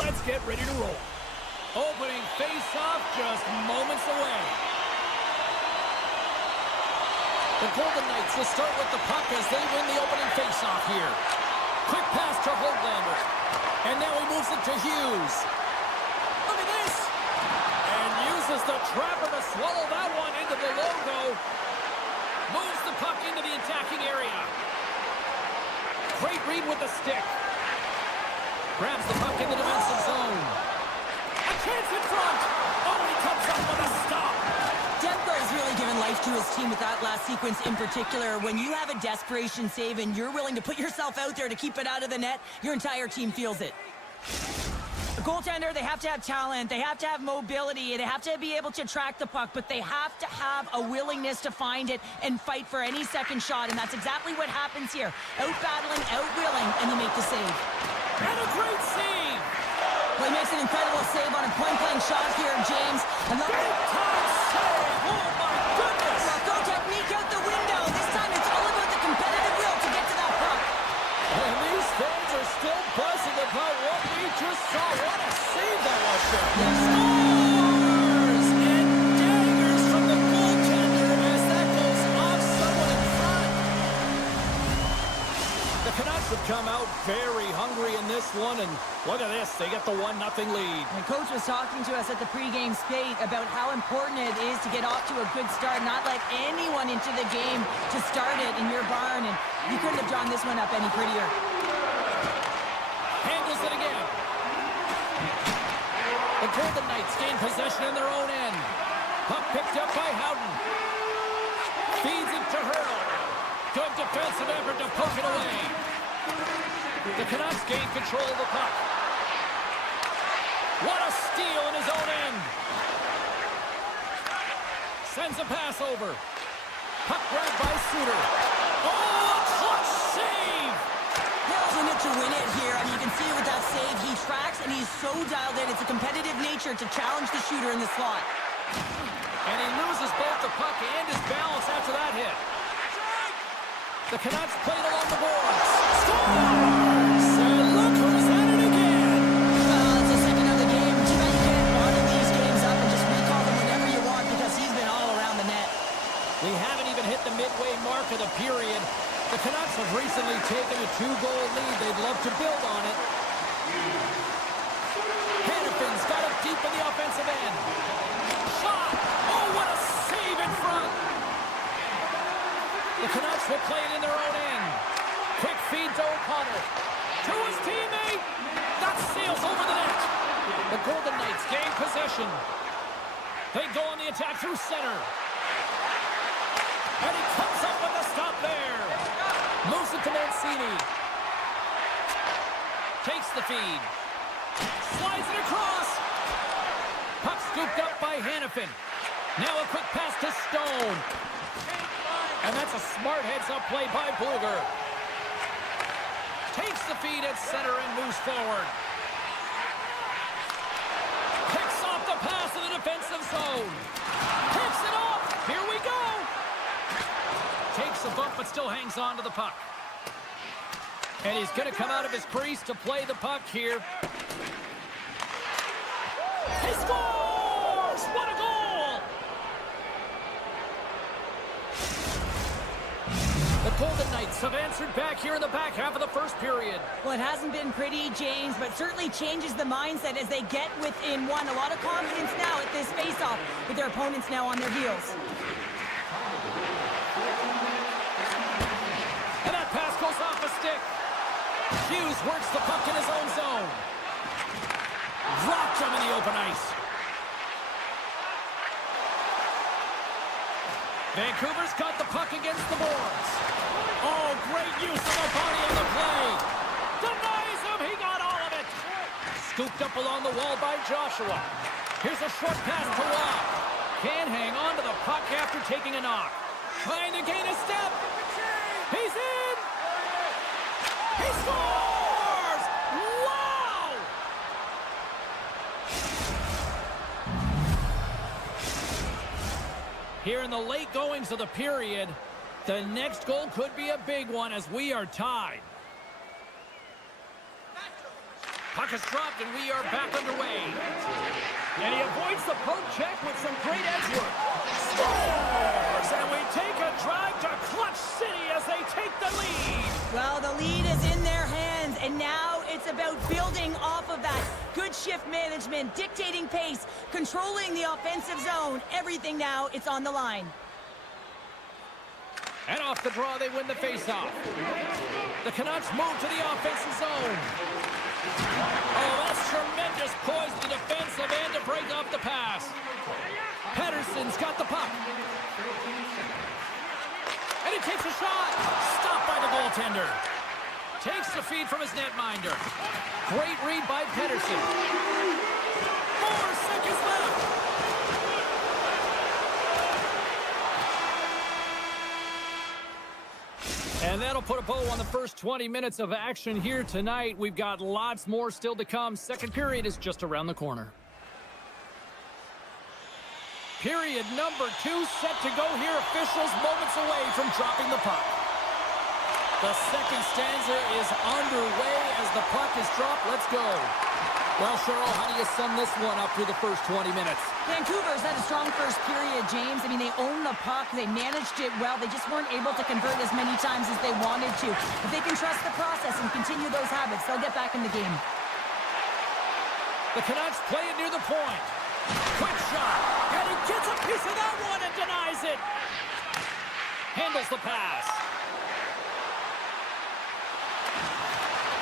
Let's get ready to roll. Opening face-off just moments away. The Golden Knights will start with the puck as they win the opening face-off here. Quick pass to Hoaglander. And now he moves it to Hughes. Look at this! And uses the trapper to swallow that one into the logo. Moves the puck into the attacking area. Great read with the stick. Grabs the puck in the defensive zone. A chance in front. Oh, he comes up with a stop. Demko's really given life to his team with that last sequence in particular. When you have a desperation save and you're willing to put yourself out there to keep it out of the net, your entire team feels it. A goaltender, they have to have talent, they have to have mobility, they have to be able to track the puck, but they have to have a willingness to find it and fight for any second shot, and that's exactly what happens here. Out-battling, out-willing, and you make the save. And a great save! Well, he makes an incredible save on a point-blank shot here, James. Big-time save! Oh, my goodness! Well, throw technique out the window. This time it's all about the competitive will to get to that Canucks have come out very hungry in this one, and look at this. They get the 1-0 lead. The coach was talking to us at the pregame skate about how important it is to get off to a good start, not let anyone into the game to start it in your barn, and you couldn't have drawn this one up any prettier. Handles it again. The Golden Knights gain possession in their own end. Puck picked up by Howden. Feeds it to Hurl. Good defensive effort to poke it away. The Canucks gain control of the puck. What a steal in his own end. Sends a pass over. Puck grabbed by Suter. Oh, a clutch save! Hill's in it to win it here. I mean, you can see it with that save. He tracks, and he's so dialed in. It's a competitive nature to challenge the shooter in the slot. And he loses both the puck and his balance after that hit. The Canucks played along the boards. Scores! And look who's at it again. Well, it's the second of the game. Too bad you can't bottle these games up and just recall them whenever you want because he's been all around the net. We haven't even hit the midway mark of the period. The Canucks have recently taken a 2-goal lead. They'd love to build on it. Hannafin's got it deep in the offensive end. Shot! Oh, what a save in front! The Canucks will play it in their own end. Quick feed to O'Connor. To his teammate! That sails over the net. The Golden Knights gain possession. They go on the attack through center. And he comes up with a stop there. Moves it to Mancini. Takes the feed. Slides it across. Puck scooped up by Hannafin. Now a quick pass to Stone. And that's a smart heads-up play by Bluger. Takes the feed at center and moves forward. Picks off the pass in the defensive zone. Picks it off. Here we go. Takes a bump but still hangs on to the puck. And he's going to come out of his crease to play the puck here. He scores! What a goal! The Golden Knights have answered back here in the back half of the first period. Well, it hasn't been pretty, James, but certainly changes the mindset as they get within one. A lot of confidence now at this face-off with their opponents now on their heels. And that pass goes off a stick. Hughes works the puck in his own zone. Dropped him in the open ice. Vancouver's got the puck against the boards. Oh, great use of the body on the play. Denies him. He got all of it. Scooped up along the wall by Joshua. Here's a short pass to Rock. Can't hang on to the puck after taking a knock. Trying to gain a step. He's in. He scores! Wow! Here in the late goings of the period, the next goal could be a big one as we are tied. Puck is dropped and we are back underway. And he avoids the poke check with some great edge work. Scores! And we take a drive to Clutch City as they take the lead. Well, the lead is in their hands, and now it's about building off of that. Good shift management, dictating pace, controlling the offensive zone. Everything now, it's on the line. And off the draw, they win the faceoff. The Canucks move to the offensive zone. Oh, that's tremendous poise to the defensive end to break off the pass. Pettersson's got the puck. And he takes a shot. Stopped by the goaltender. Takes the feed from his netminder. Great read by Pettersson. 4 seconds left. And that'll put a bow on the first 20 minutes of action here tonight. We've got lots more still to come. Second period is just around the corner. Period number 2 set to go here. Officials moments away from dropping the puck. The second stanza is underway as the puck is dropped. Let's go. Well, Cheryl, how do you sum this one up through the first 20 minutes? Vancouver's had a strong first period, James. I mean, they owned the puck. They managed it well. They just weren't able to convert as many times as they wanted to. If they can trust the process and continue those habits, they'll get back in the game. The Canucks play it near the point. Quick shot. And he gets a piece of that one and denies it. Handles the pass.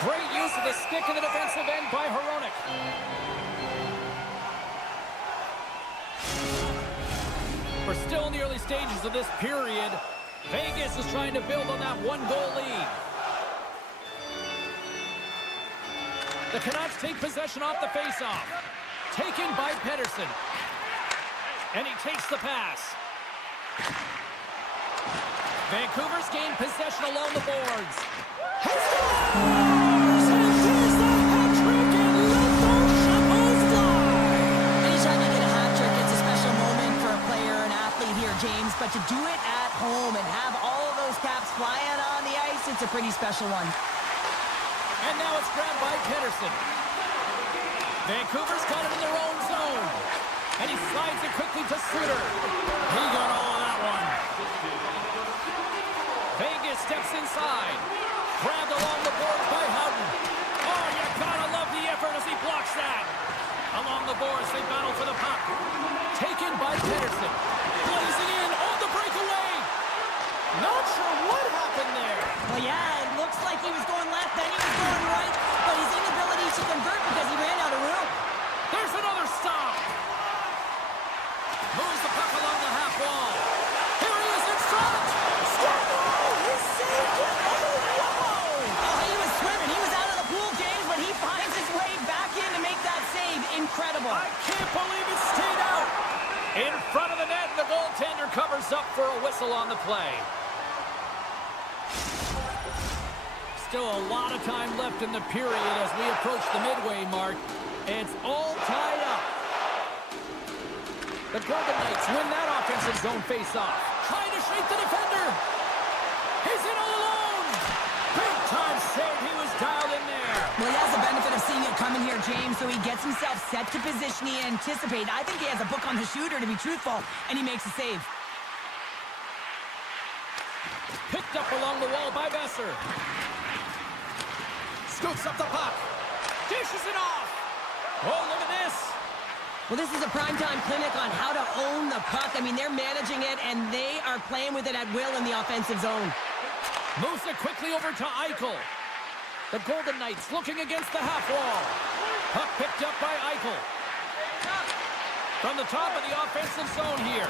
Great use of the stick in the defensive end by Hronek. We're still in the early stages of this period. Vegas is trying to build on that one-goal lead. The Canucks take possession off the faceoff. Taken by Pettersson. And he takes the pass. Vancouver's gained possession along the boards. James, but to do it at home and have all of those caps flying on the ice, it's a pretty special one. And now it's grabbed by Pettersson. Vancouver's got it in their own zone. And he slides it quickly to Suter. He got all of that one. Vegas steps inside. Grabbed along the boards by Houghton. Oh, you gotta love the effort as he blocks that. Along the boards, they battle for the puck. Taken by Pettersson. Blazing in on the breakaway. Not sure what happened there. Well, yeah, it looks like he was going left, then he was going right, but his inability to convert because he ran out of room. There's another stop. Moves the puck along the half wall. Here he is in front. Score! He saved it. Oh, whoa! Oh, he was swimming. He was out of the pool, James, but he finds his way back in to make that save. Incredible. I can't believe it stayed out. In front of the net, the goaltender covers up for a whistle on the play. Still a lot of time left in the period as we approach the midway mark. It's all tied up. The Golden Knights win that offensive zone face-off. Trying to shake the defender. He's in all alone. Big time save. He was dialed in there. Well, he has the benefit of seeing it coming here, James, so he gets himself set to position he anticipated. I think he has a book on the shooter, to be truthful, and he makes a save. Picked up along the wall by Besser. Scoops up the puck. Dishes it off. Oh, look at this. Well, this is a primetime clinic on how to own the puck. I mean, they're managing it, and they are playing with it at will in the offensive zone. Moves it quickly over to Eichel. The Golden Knights looking against the half wall. Puck picked up by Eichel. From the top of the offensive zone here.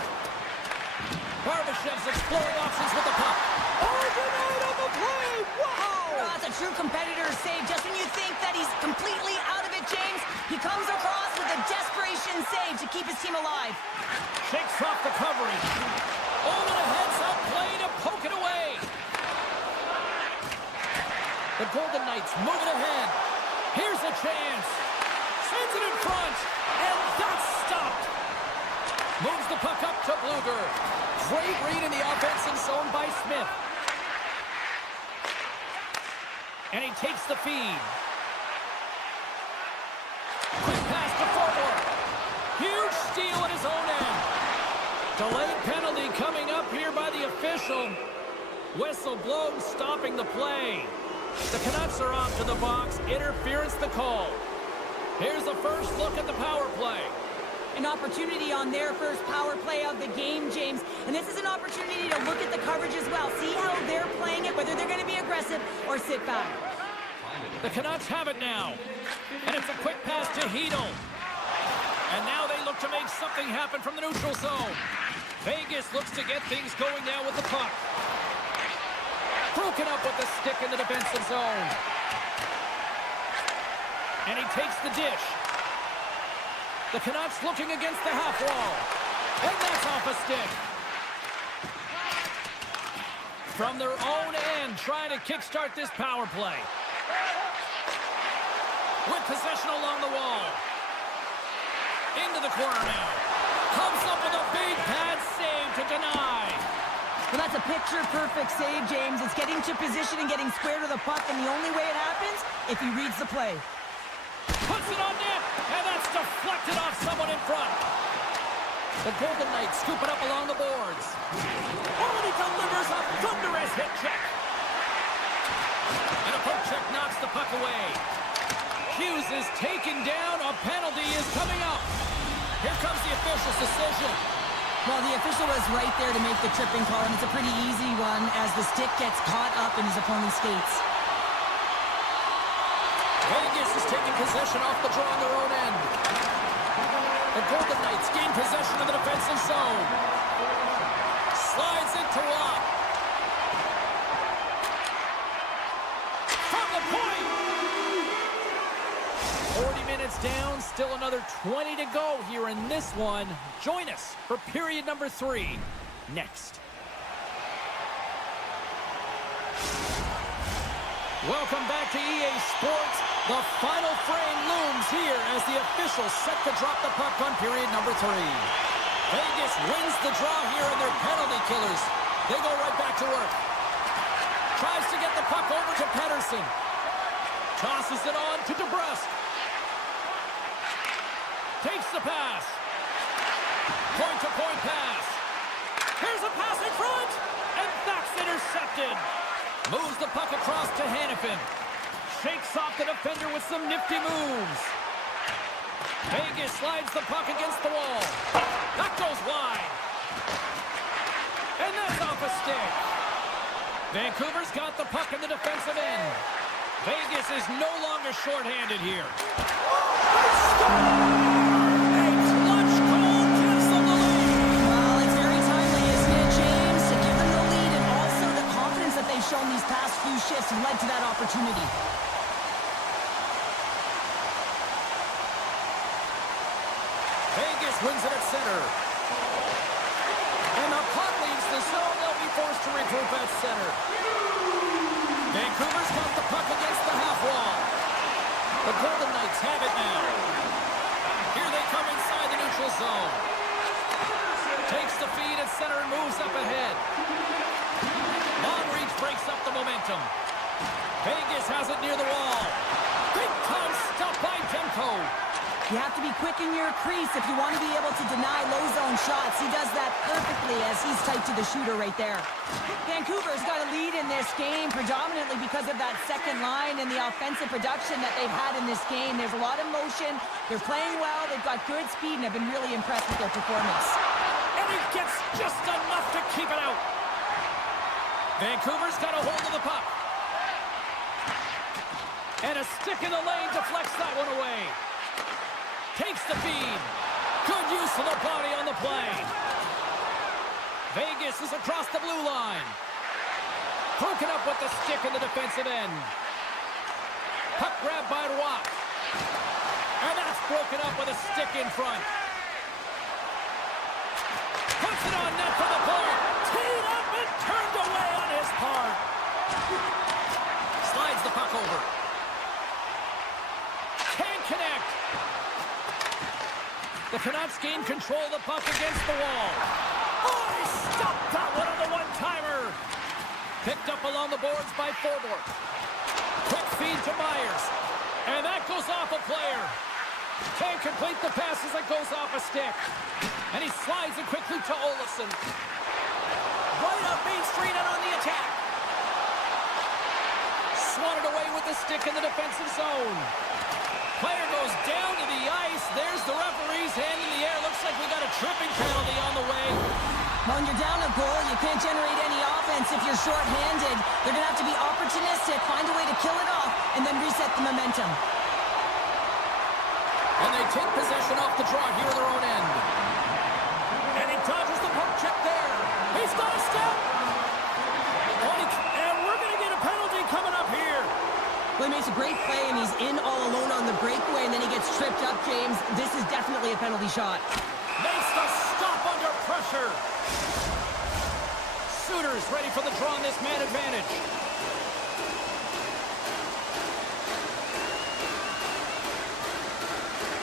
Barbashev's exploring options with the puck. Oh, denied on the play! Wow! Oh, that's a true competitor's save. Just when you think that he's completely out of it, James, he comes across with a desperation save to keep his team alive. Shakes off the covering. Over the heads-up play to poke it away. The Golden Knights moving ahead. Here's a chance. Sends it in front. And that's stopped. Moves the puck up to Bluger. Great read in the offensive zone by Smith. And he takes the feed. Quick pass to forward. Huge steal at his own end. Delayed penalty coming up here by the official. Whistle blown, stopping the play. The Canucks are off to the box. Interference the call. Here's the first look at the power play. An opportunity on their first power play of the game, James. And this is an opportunity to look at the coverage as well. See how they're playing it, whether they're going to be aggressive or sit back. The Canucks have it now. And it's a quick pass to Hedl. And now they look to make something happen from the neutral zone. Vegas looks to get things going now with the puck. Broken up with the stick in the defensive zone. And he takes the dish. The Canucks looking against the half wall. And that's off a stick. From their own end, trying to kickstart this power play. With possession along the wall. Into the corner now. Comes up with a big pad save to deny. Well, that's a picture-perfect save, James. It's getting to position and getting square to the puck, and the only way it happens, if he reads the play. Puts Puts it on net, and that's deflected off someone in front. The Golden Knights scoop it up along the boards. Oh, and he delivers a thunderous hit check. And a poke check knocks the puck away. Hughes is taken down. A penalty is coming up. Here comes the official's decision. Well, the official was right there to make the tripping call, and it's a pretty easy one as the stick gets caught up in his opponent's skates. Vegas is taking possession off the draw on their own end. The Golden Knights gain possession of the defensive zone. Slides into Watt. From the point! 40 minutes down, still another 20 to go here in this one. Join us for period number 3 next. Welcome back to EA Sports. The final frame looms here as the officials set to drop the puck on period number 3. Vegas wins the draw here, and they're penalty killers. They go right back to work. Tries to get the puck over to Pettersson. Tosses it on to DeBrusque. Takes the pass. Point-to-point pass. Here's a pass in front, and that's intercepted. Moves the puck across to Hanifin. Shakes off the defender with some nifty moves. Vegas slides the puck against the wall. That goes wide. And that's off a stick. Vancouver's got the puck in the defensive end. Vegas is no longer shorthanded here. A clutch goal gives them the lead. Well, it's very timely, isn't it, James? To give them the lead, and also the confidence that they've shown these past few shifts have led to that opportunity. Vegas wins it at center. And the puck leaves the zone. They'll be forced to regroup at center. Vancouver's got the puck against the half wall. The Golden Knights have it now. Here they come inside the neutral zone. Takes the feed at center and moves up ahead. Long reach breaks up the momentum. Vegas has it near the wall. Big time stop by Demko. You have to be quick in your crease if you want to be able to deny low zone shots. He does that perfectly as he's tight to the shooter right there. Vancouver's got a lead in this game predominantly because of that second line and the offensive production that they've had in this game. There's a lot of motion. They're playing well. They've got good speed, and I've been really impressed with their performance. And he gets just enough to keep it out. Vancouver's got a hold of the puck. And a stick in the lane deflects that one away. Takes the feed. Good use of the body on the play. Vegas is across the blue line. Broken up with the stick in the defensive end. Puck grab by Watt. And that's broken up with a stick in front. Puts it on net for the point. Teed up and turned away on his part. Slides the puck over. Can't connect. The Canucks gain control of the puck against the wall. Oh, he stopped that one on the one-timer. Picked up along the boards by Forbort. Quick feed to Myers. And that goes off a player. Can't complete the pass as it goes off a stick. And he slides it quickly to Olofsson. Right up Main Street and on the attack. Swatted away with the stick in the defensive zone. Player goes down to the ice. There's the referee's hand in the air. Looks like we got a tripping penalty on the way. When you're down a goal, you can't generate any offense if you're short-handed. They're going to have to be opportunistic, find a way to kill it off, and then reset the momentum. And they take possession off the draw here at their own end. And he dodges the poke check there. He's got a step. And we're going to get a penalty coming up here. Well, he makes a great play, and he's in all alone on the breakaway, and then he gets tripped up, James. This is definitely a penalty shot. Makes the stop under pressure. Suter's ready for the draw on this man advantage.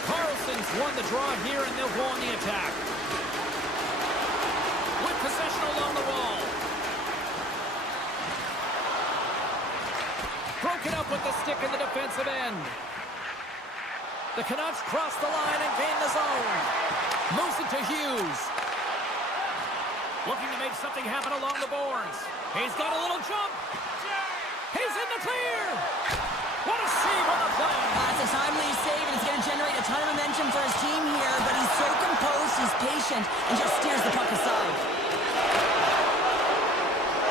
Carlson's won the draw here, and they'll go on the attack. With possession along the wall. Broken up with the stick in the defensive end. The Canucks cross the line and gain the zone. Moves it to Hughes. Looking to make something happen along the boards. He's got a little jump. He's in the clear. What a save on the play. It's a timely save, and it's going to generate a ton of momentum for his team here, but he's so composed, he's patient, and just steers the puck aside.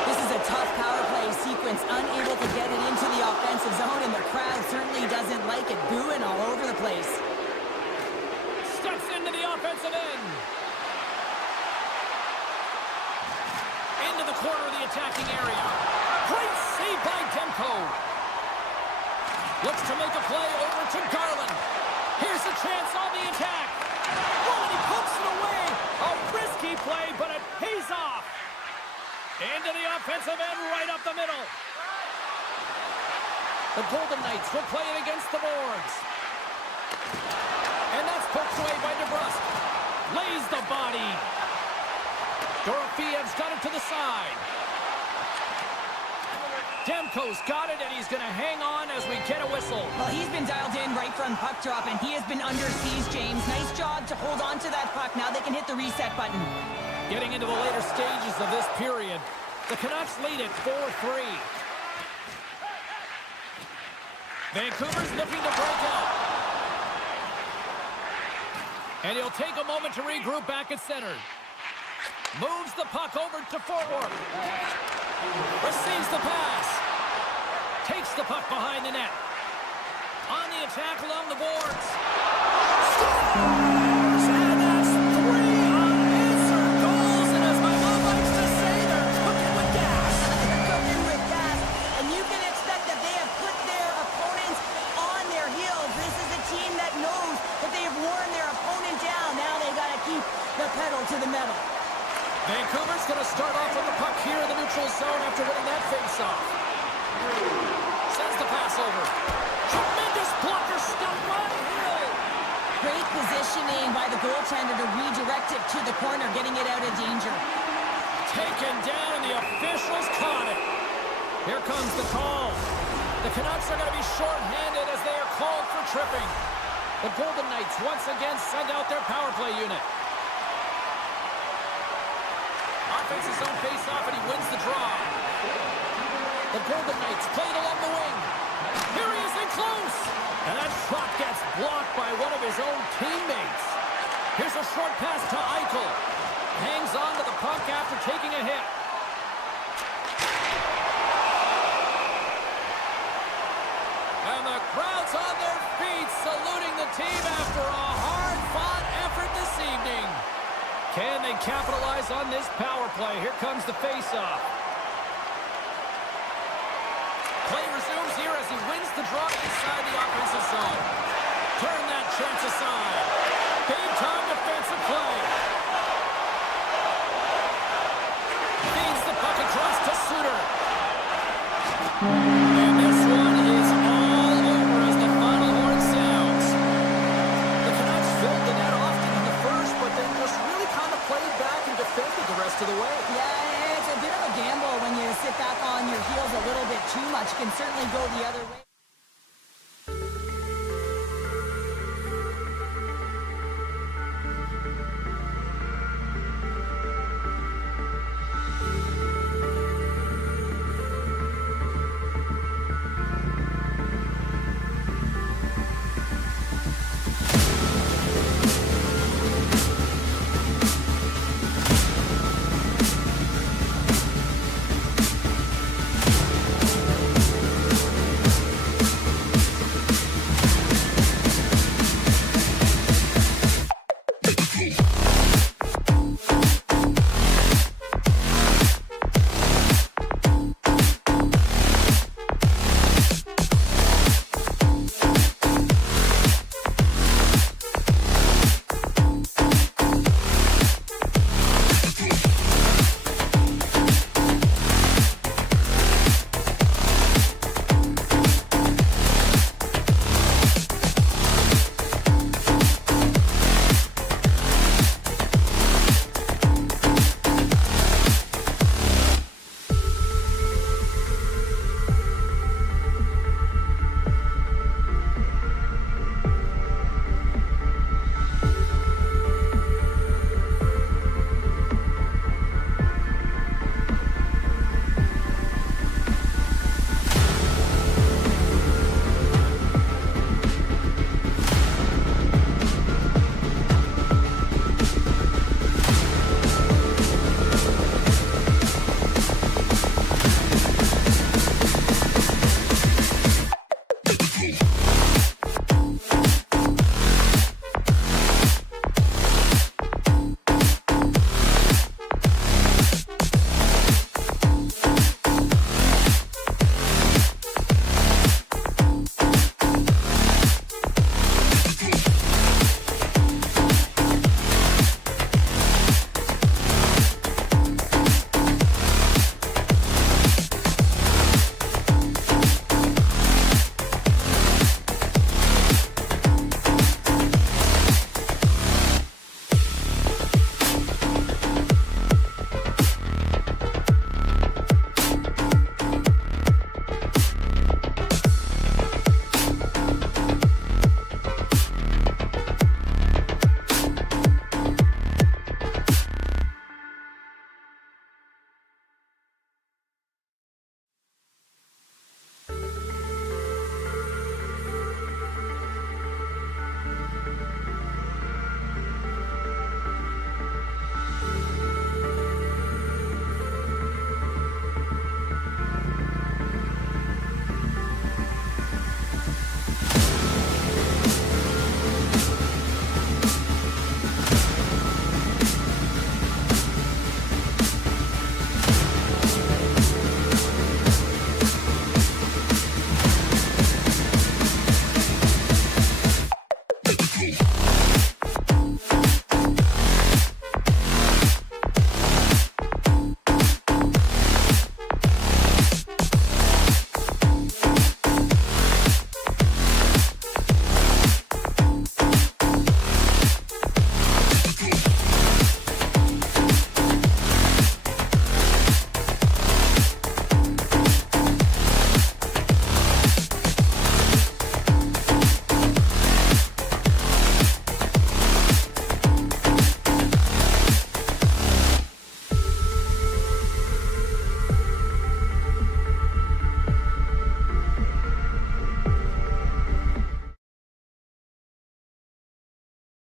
This is a tough power play sequence, unable to get it into the offensive zone, and the crowd certainly doesn't like it, booing all over the place. Steps into the offensive end. Into the corner of the attacking area. Great save by Demko. Looks to make a play over to Garland. Here's a chance on the attack. Oh, and he pumps it away. A risky play, but it pays off. Into the offensive end, right up the middle. The Golden Knights will play it against the boards. And that's poked away by DeBrusque. Lays the body. Dorofiev's got it to the side. Demko's got it, and he's going to hang on as we get a whistle. Well, he's been dialed in right from puck drop, and he has been under siege, James. Nice job to hold on to that puck. Now they can hit the reset button. Getting into the later stages of this period, the Canucks lead it 4-3. Vancouver's looking to break out. And he'll take a moment to regroup back at center. Moves the puck over to forward. Receives the pass. Takes the puck behind the net. On the attack along the boards. Scores! And that's 3 unanswered goals. And as my mom likes to say, they're cooking with gas. They're cooking with gas. And you can expect that they have put their opponents on their heels. This is a team that knows that they have worn their opponent down. Now they've got to keep the pedal to the metal. Vancouver's going to start off with the puck here in the neutral zone after winning that face-off. Sends the pass over. Tremendous blocker stop by Hill. Great positioning by the goaltender to redirect it to the corner, getting it out of danger. Taken down, and the officials caught it. Here comes the call. The Canucks are going to be short-handed as they are called for tripping. The Golden Knights once again send out their power play unit. Offense his own face-off, and he wins the draw. The Golden Knights played along the wing. Here he is in close. And that shot gets blocked by one of his own teammates. Here's a short pass to Eichel. Hangs on to the puck after taking a hit. And the crowd's on their feet, saluting the team after a hard-fought effort this evening. Can they capitalize on this power play? Here comes the face-off. Play resumes here as he wins the draw inside the offensive zone. Turn that chance aside. Big-time defensive play. Feeds the puck across to Suter. And this one is all over as the final horn sounds. The Canucks filled the net often in the first, but then just really kind of played back and defended the rest of the way. Yeah, it's a bit of a gamble when you sit back on your heels a little bit too much. Can certainly go the other way.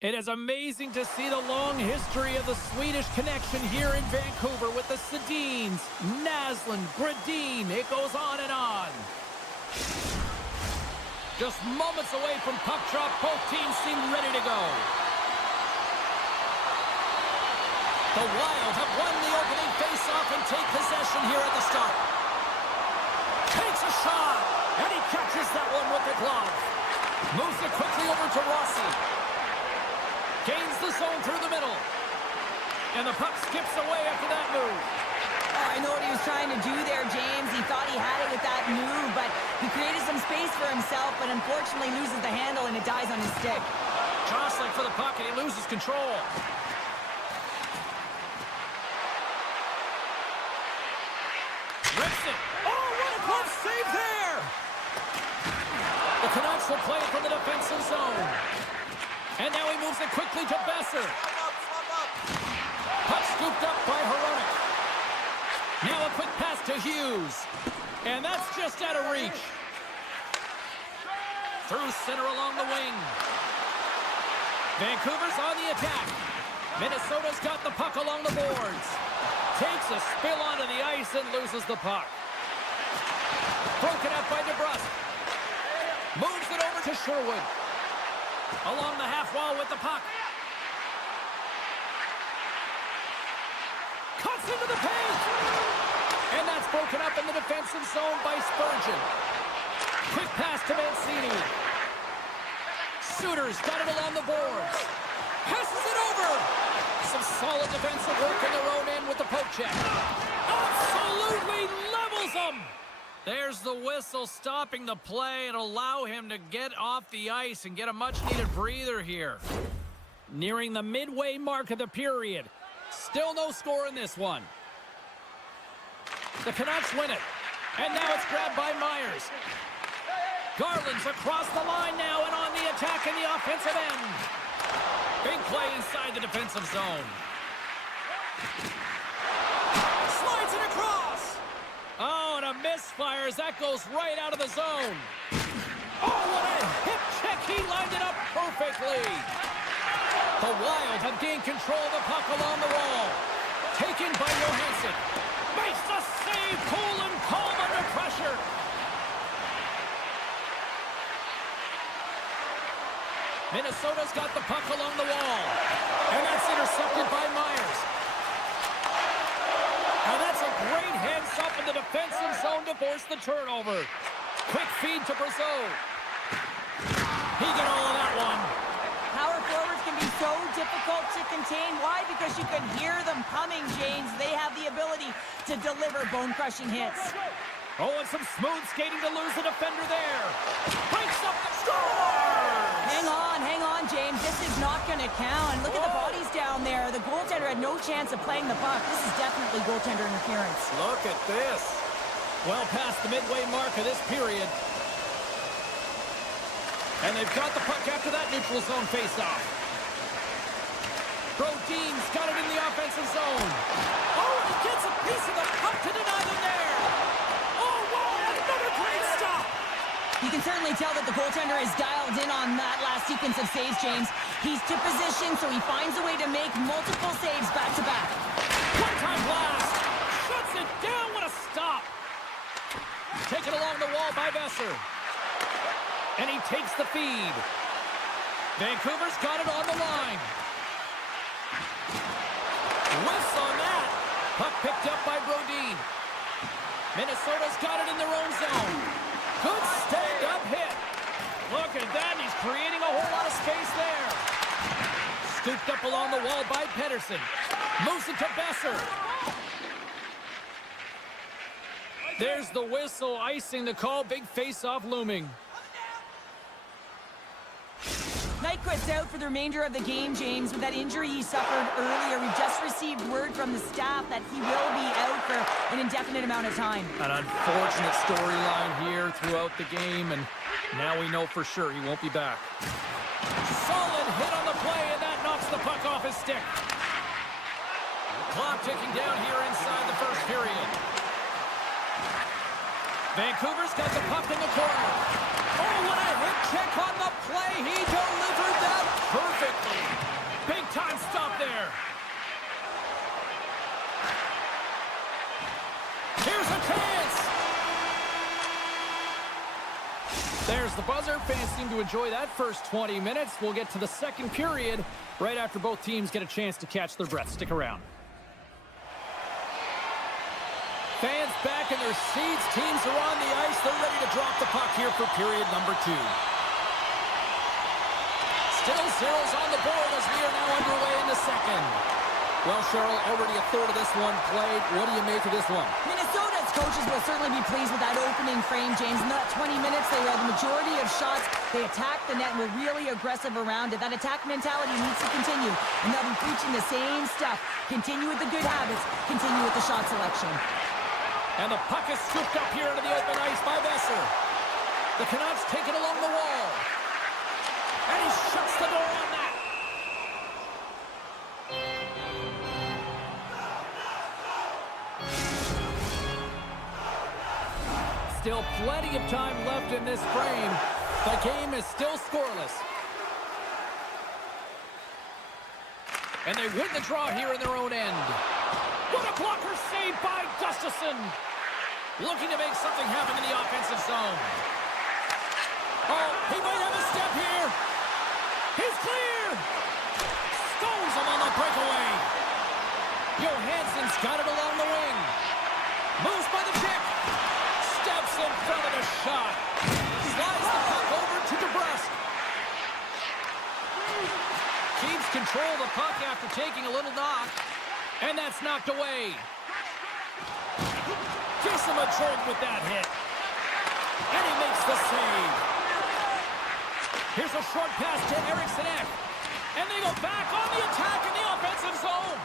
It is amazing to see the long history of the Swedish connection here in Vancouver with the Sedins, Naslund, Gradin. It goes on and on. Just moments away from puck drop, both teams seem ready to go. The Wild have won the opening faceoff and take possession here at the start. Takes a shot, and he catches that one with the glove. Moves it quickly over to Rossi. Gains the zone through the middle. And the puck skips away after that move. Oh, I know what he was trying to do there, James. He thought he had it with that move, but he created some space for himself, but unfortunately loses the handle and it dies on his stick. Jostling for the puck and he loses control. Rips it. Oh, what a glove save there! The Canucks will play it from the defensive zone. And now he moves it quickly to Besser. Puck scooped up by Hronek. Now a quick pass to Hughes. And that's just out of reach. Through center along the wing. Vancouver's on the attack. Minnesota's got the puck along the boards. Takes a spill onto the ice and loses the puck. Broken up by DeBrusque. Moves it over to Sherwood. Along the half wall with the puck. Cuts into the paint. And that's broken up in the defensive zone by Spurgeon. Quick pass to Mancini. Suter's got it along the boards. Passes it over. Some solid defensive work in their own end with the poke check. Absolutely levels them. There's the whistle stopping the play and allow him to get off the ice and get a much-needed breather here. Nearing the midway mark of the period. Still no score in this one. The Canucks win it. And now it's grabbed by Myers. Garland's across the line now and on the attack in the offensive end. Big play inside the defensive zone. Slides it across. Oh, and a misfire as that goes right out of the zone. Oh, what a hip check. He lined it up perfectly. The Wild have gained control of the puck along the wall. Taken by Johansson. Makes the save. Cool and calm under pressure. Minnesota's got the puck along the wall. And that's intercepted by Myers. And that's a great heads-up in the defensive zone to force the turnover. Quick feed to Brazeau. He got all of that one. Power forwards can be so difficult to contain. Why? Because you can hear them coming, James. They have the ability to deliver bone-crushing hits. Oh, and some smooth skating to lose the defender there. Breaks up the score! Hang on, James. This is not going to count. And look at the bodies down there. The goaltender had no chance of playing the puck. This is definitely goaltender interference. Look at this. Well past the midway mark of this period. And they've got the puck after that neutral zone faceoff. Brodin's got it in the offensive zone. Oh, he gets a piece of the puck to deny them there. Oh, wow, another great stop. You can certainly tell that the goaltender is dialed in on that last sequence of saves, James. He's to position, so he finds a way to make multiple saves back-to-back. One-time blast. Shuts it down. What a stop. Taken along the wall by Besser. And he takes the feed. Vancouver's got it on the line. Whiffs on that. Puck picked up by Brodin. Minnesota's got it in their own zone. Good stand-up hit. Look at that. He's creating a whole lot of space there. Scooped up along the wall by Pedersen. Moves it to Besser. There's the whistle, icing the call. Big face-off looming. Nyquist's out for the remainder of the game, James, with that injury he suffered earlier. We just received word from the staff that he will be out for an indefinite amount of time. An unfortunate storyline here throughout the game, and now we know for sure he won't be back. Solid hit on the play, and that knocks the puck off his stick. Clock ticking down here inside the first period. Vancouver's got the puck in the corner. Oh, what a hit check on the play. He delivered that perfectly. There's the buzzer. Fans seem to enjoy that first 20 minutes. We'll get to the second period right after both teams get a chance to catch their breath. Stick around. Fans back in their seats. Teams are on the ice. They're ready to drop the puck here for period number 2. Still zeros on the board as we are now underway in the second. Well, Cheryl, already a third of this one played. What do you make of this one? Minnesota's coaches will certainly be pleased with that opening frame, James. In that 20 minutes, they had the majority of shots. They attacked the net and were really aggressive around it. That attack mentality needs to continue, and they'll be preaching the same stuff. Continue with the good habits. Continue with the shot selection. And the puck is scooped up here into the open ice by Besser. The Canucks take it along the wall. And he shuts the door on that. Still plenty of time left in this frame. The game is still scoreless. And they win the draw here in their own end. What a blocker save by Gustafsson. Looking to make something happen in the offensive zone. Oh, he might have a step here. He's clear. Stones him on the breakaway. Johansson's got it along the wing. Moves by the pick. Steps in front of the shot. Slides the puck over to DeBrusque. Keeps control of the puck after taking a little knock. And that's knocked away. Gives him a jolt with that hit. And he makes the save. Here's a short pass to Eriksson Ek. And they go back on the attack in the offensive zone.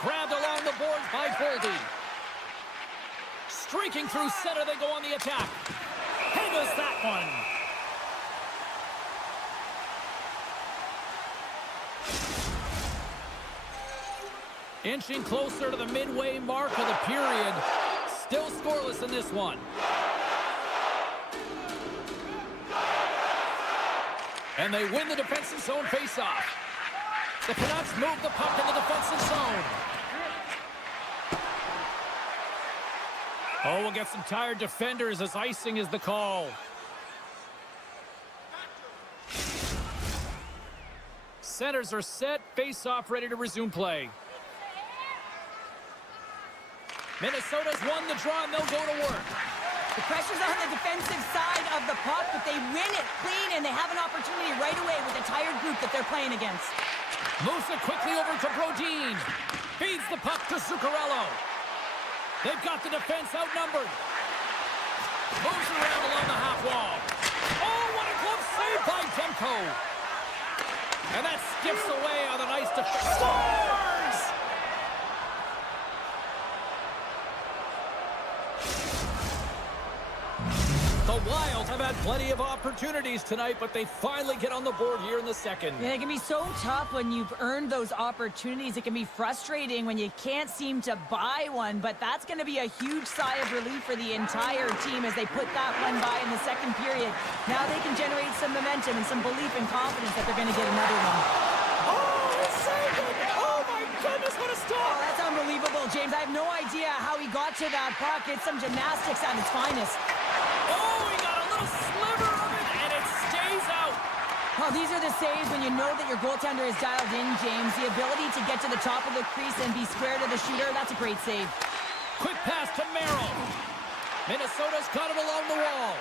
Grabbed along the boards by Boldy. Streaking through center, they go on the attack. Handles that one. Inching closer to the midway mark of the period. Still scoreless in this one. And they win the defensive zone faceoff. The Canucks move the puck in the defensive zone. Oh, we'll get some tired defenders as icing is the call. Centers are set. Faceoff ready to resume play. Minnesota's won the draw, and they'll go to work. The pressure's on the defensive side of the puck, but they win it clean, and they have an opportunity right away with the tired group that they're playing against. Moves it quickly over to Brodin. Feeds the puck to Zuccarello. They've got the defense outnumbered. Moves around along the half wall. Oh, what a glove save by Demko. And that skips away on the nice defense. Scores! The Wild have had plenty of opportunities tonight, but they finally get on the board here in the second. Yeah, it can be so tough when you've earned those opportunities. It can be frustrating when you can't seem to buy one, but that's going to be a huge sigh of relief for the entire team as they put that one by in the second period. Now they can generate some momentum and some belief and confidence that they're going to get another one. Oh, he saved it! Oh, my goodness, what a stop! Oh, that's unbelievable, James. I have no idea how he got to that puck. It's some gymnastics at its finest. Oh, he got a little sliver of it, and it stays out. Oh, these are the saves when you know that your goaltender is dialed in, James. The ability to get to the top of the crease and be square to the shooter, that's a great save. Quick pass to Merrill. Minnesota's got it along the wall.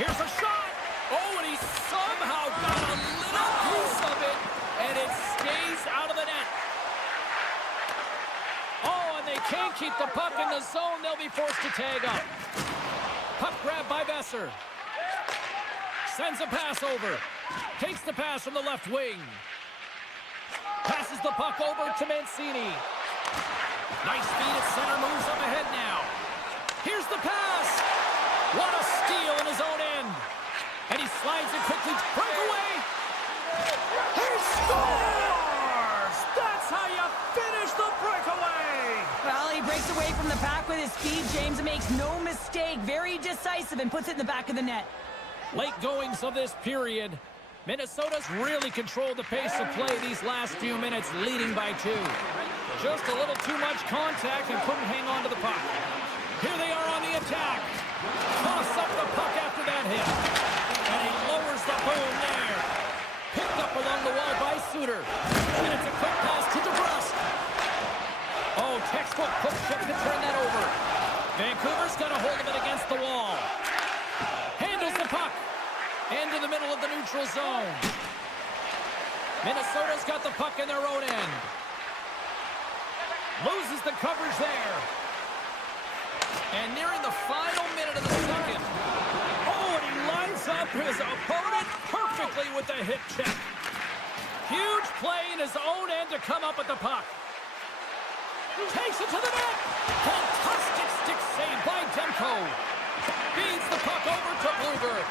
Here's a shot. Oh, and he somehow got a little piece of it, and it stays out of the net. Oh, and they can't keep the puck in the zone. They'll be forced to tag up. Puck grab by Besser. Sends a pass over. Takes the pass from the left wing. Passes the puck over to Mancini. Nice feed at center, moves up ahead now. Here's the pass. What a steal in his own end. And he slides it quickly. Breakaway. He scores! That's how you finish the breakaway. Well, he breaks away from the pack with his speed, James. Makes no mistake. Very decisive and puts it in the back of the net. Late goings of this period. Minnesota's really controlled the pace of play these last few minutes, leading by 2. Just a little too much contact and couldn't hang on to the puck. Here they are on the attack. Toss up the puck after that hit. textbook push check to turn that over. Vancouver's got a hold of it against the wall. Handles the puck. Into the middle of the neutral zone. Minnesota's got the puck in their own end. Loses the coverage there. And nearing the final minute of the second. Oh, and he lines up his opponent perfectly with the hip check. Huge play in his own end to come up with the puck. Takes it to the net. Fantastic stick save by Demko. Feeds the puck over to Blueberg.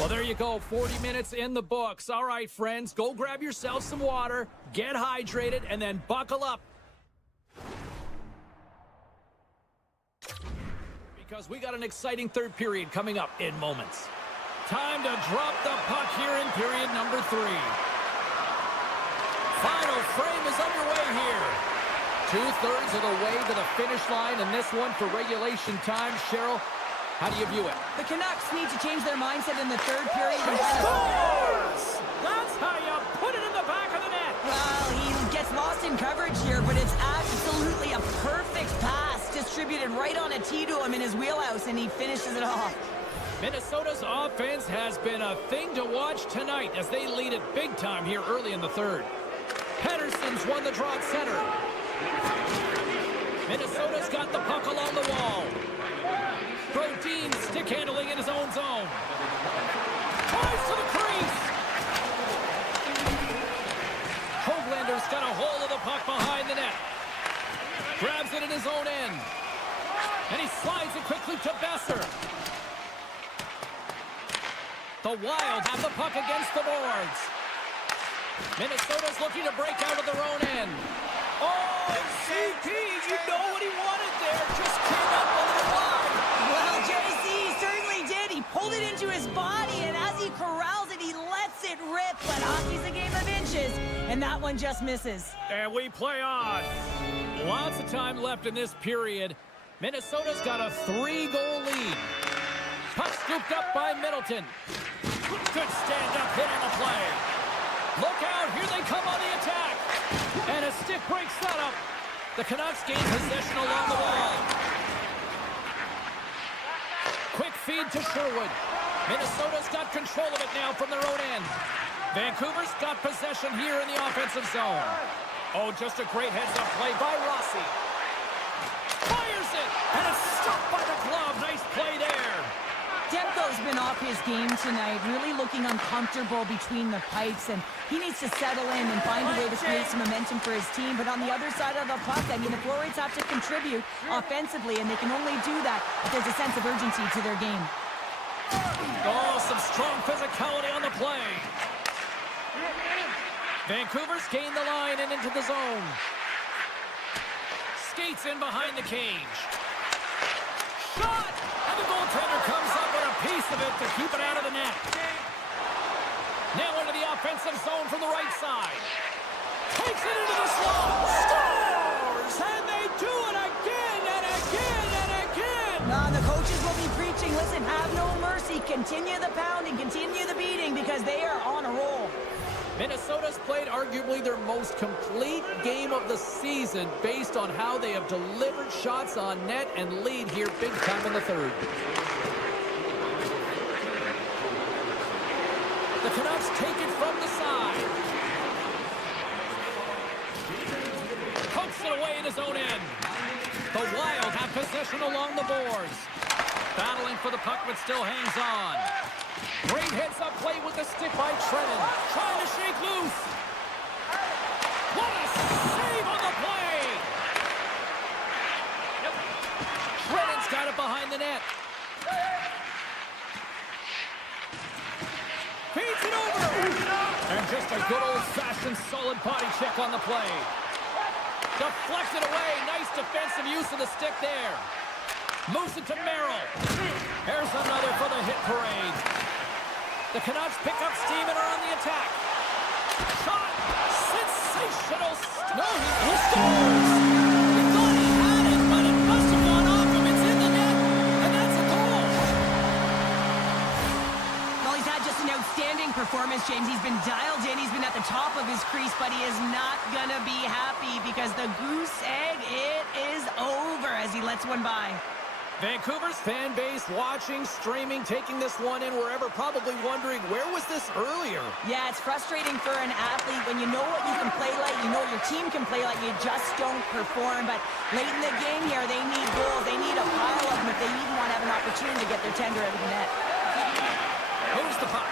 Well, there you go. 40 minutes in the books. All right, friends, go grab yourself some water, get hydrated, and then buckle up. Because we got an exciting third period coming up in moments. Time to drop the puck here in period number 3. Final frame is underway here. 2/3 of the way to the finish line, and this one for regulation time. Cheryl, how do you view it? The Canucks need to change their mindset in the third period. He scores! That's how you put it in the back of the net. Well, he gets lost in coverage here, but it's absolutely a perfect pass distributed right on a tee to him in his wheelhouse, and he finishes it off. Minnesota's offense has been a thing to watch tonight as they lead it big time here early in the third. Pettersson's won the draw at center. Minnesota's got the puck along the wall. Brodin stick handling in his own zone. Tries to the crease. Hoaglander's got a hold of the puck behind the net. Grabs it in his own end. And he slides it quickly to Besser. The Wild have the puck against the boards. Minnesota's looking to break out of their own end. Oh, CP, you know what he wanted there. Just came up a little wide. Well, JC certainly did. He pulled it into his body, and as he corrals it, he lets it rip. But hockey's a game of inches, and that one just misses. And we play on. Lots of time left in this period. Minnesota's got a 3-goal lead. Puck scooped up by Middleton. Good stand-up hit on the play. Look out, here they come on the attack. And a stick breaks that up. The Canucks gain possession along the wall. Quick feed to Sherwood. Minnesota's got control of it now from their own end. Vancouver's got possession here in the offensive zone. Oh, just a great heads-up play by Rossi. Fires it, and it's stopped by the glove. Nice play there. Demko's been off his game tonight, really looking uncomfortable between the pipes, and he needs to settle in and find a way to create some momentum for his team. But on the other side of the puck, I mean, the Florids have to contribute offensively, and they can only do that if there's a sense of urgency to their game. Oh, some strong physicality on the play. Vancouver's gained the line and into the zone. Skates in behind the cage. Shot! And the goaltender comes up with a piece of it to keep it out of the net. Now into the offensive zone from the right side. Takes it into the slot. Scores! And they do it again and again and again. The coaches will be preaching, listen, have no mercy. Continue the pounding, continue the beating, because they are on a roll. Minnesota's played arguably their most complete game of the season based on how they have delivered shots on net and lead here big time in the third. The Canucks take it from the side. Pokes it away in his own end. The Wild have possession along the boards. Battling for the puck, but still hangs on. Great heads-up play with the stick by Trennan. Trying to shake loose. What a save on the play! Yep. Trennan's got it behind the net. Feeds it over! And just a good old-fashioned solid body check on the play. Deflected away. Nice defensive use of the stick there. Moves it to Merrill. There's another for the hit parade. The Canucks pick up steam and are on the attack. Shot! Sensational! No, he scores! He thought he had it, but it must have gone off him. It's in the net, and that's a goal! Well, he's had just an outstanding performance, James. He's been dialed in. He's been at the top of his crease, but he is not going to be happy because the goose egg, it is over as he lets one by. Vancouver's fan base watching, streaming, taking this one in wherever, probably wondering, where was this earlier? Yeah, it's frustrating for an athlete when you know what you can play like, you know what your team can play like, you just don't perform. But late in the game here, they need goals. They need a pile of them if they even want to have an opportunity to get their tender out of the net. Moves the puck.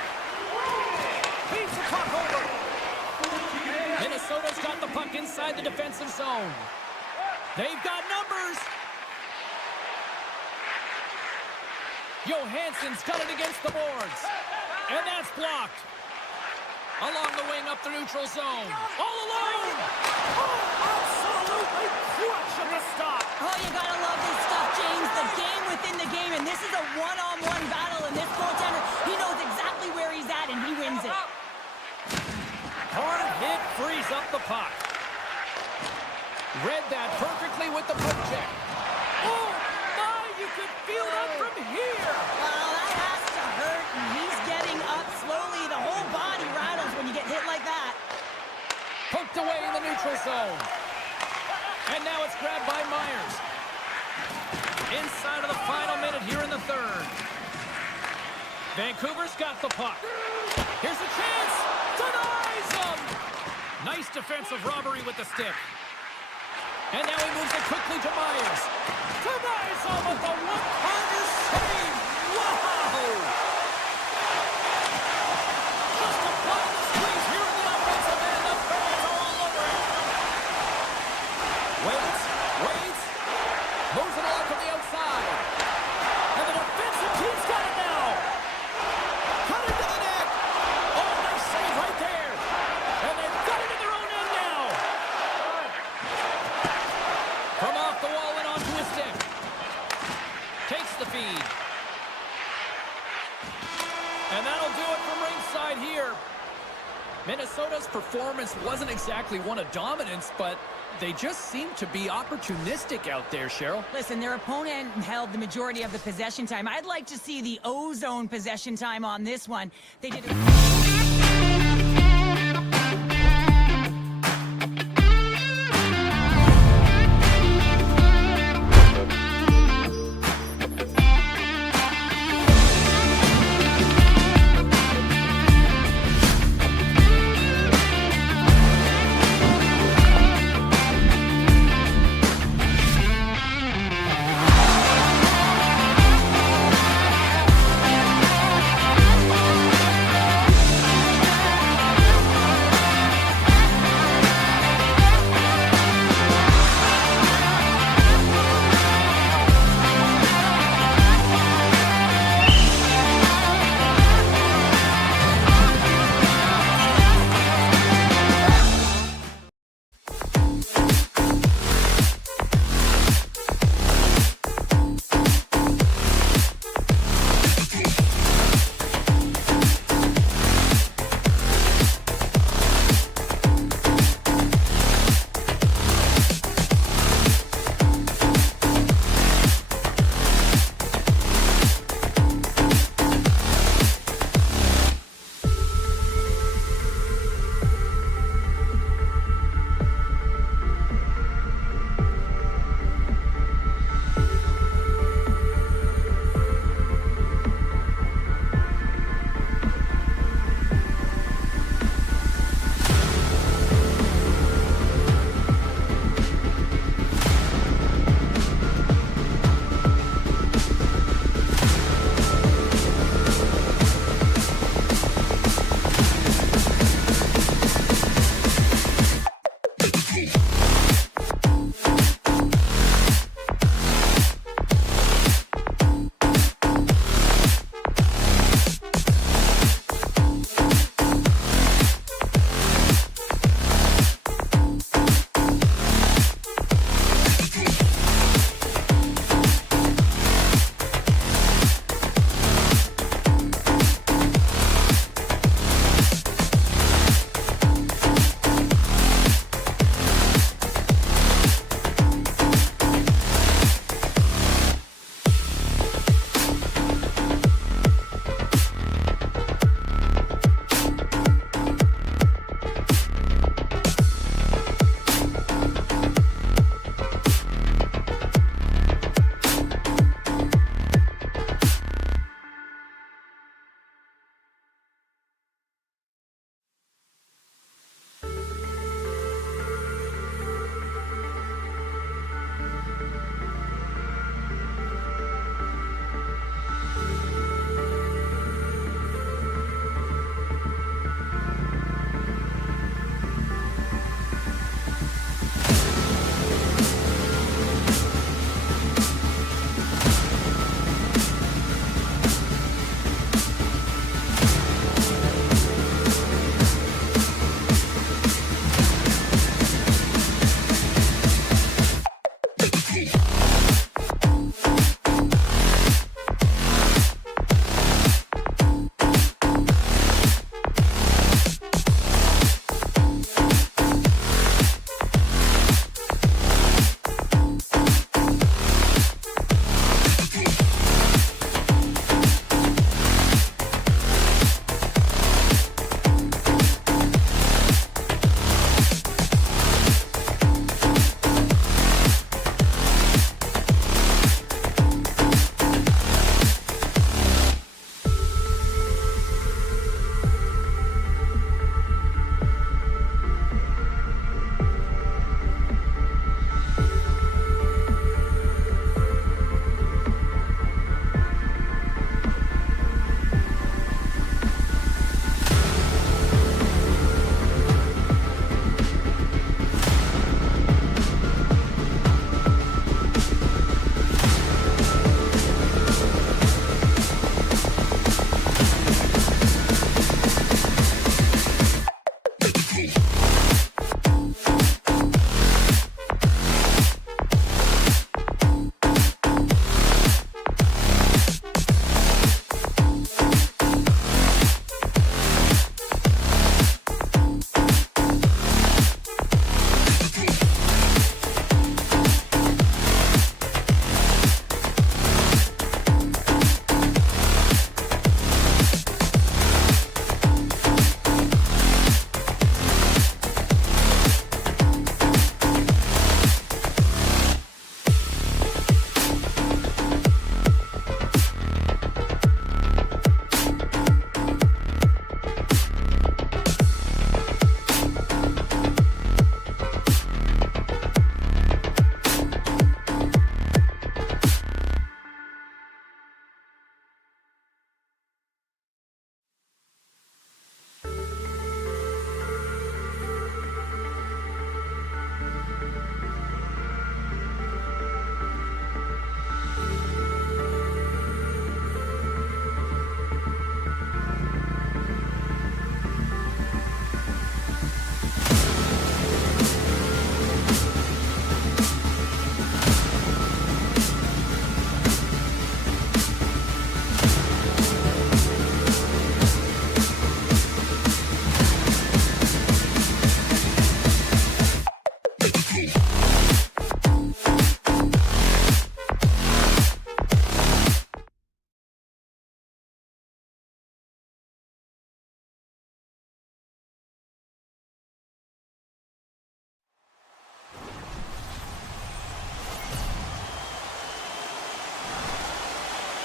Feeds the puck over. Minnesota's got the puck inside the defensive zone. They've got numbers. Johansson's got it against the boards. And that's blocked. Along the wing up the neutral zone. All alone. Oh, absolutely clutch at the stop. Oh, you gotta love this stuff, James. The game within the game, and this is a one-on-one battle, and this goaltender, he knows exactly where he's at, and he wins it. Hard hit frees up the puck. Read that perfectly with the poke check. Oh, my, you could feel that from here. Well, that has to hurt, and he's getting up slowly. The whole body rattles when you get hit like that. Poked away in the neutral zone. And now it's grabbed by Myers. Inside of the final minute here in the third. Vancouver's got the puck. Here's a chance. Denies him. Nice defensive robbery with the stick. And now he moves it quickly to Myers. Denies him with the one-hander save. Wow! Just applying the squeeze here in the offensive end. The fans are all over it. Waits. Moves it along to the outside. And the defensive team's got it now. Cut into the net. Oh, nice save right there. And they've got it in their own end now. From off the wall and onto his stick. Takes the feed. And that'll do it from ringside here. Minnesota's performance wasn't exactly one of dominance, but they just seemed to be opportunistic out there, Cheryl. Listen, their opponent held the majority of the possession time. I'd like to see the O-zone possession time on this one. They did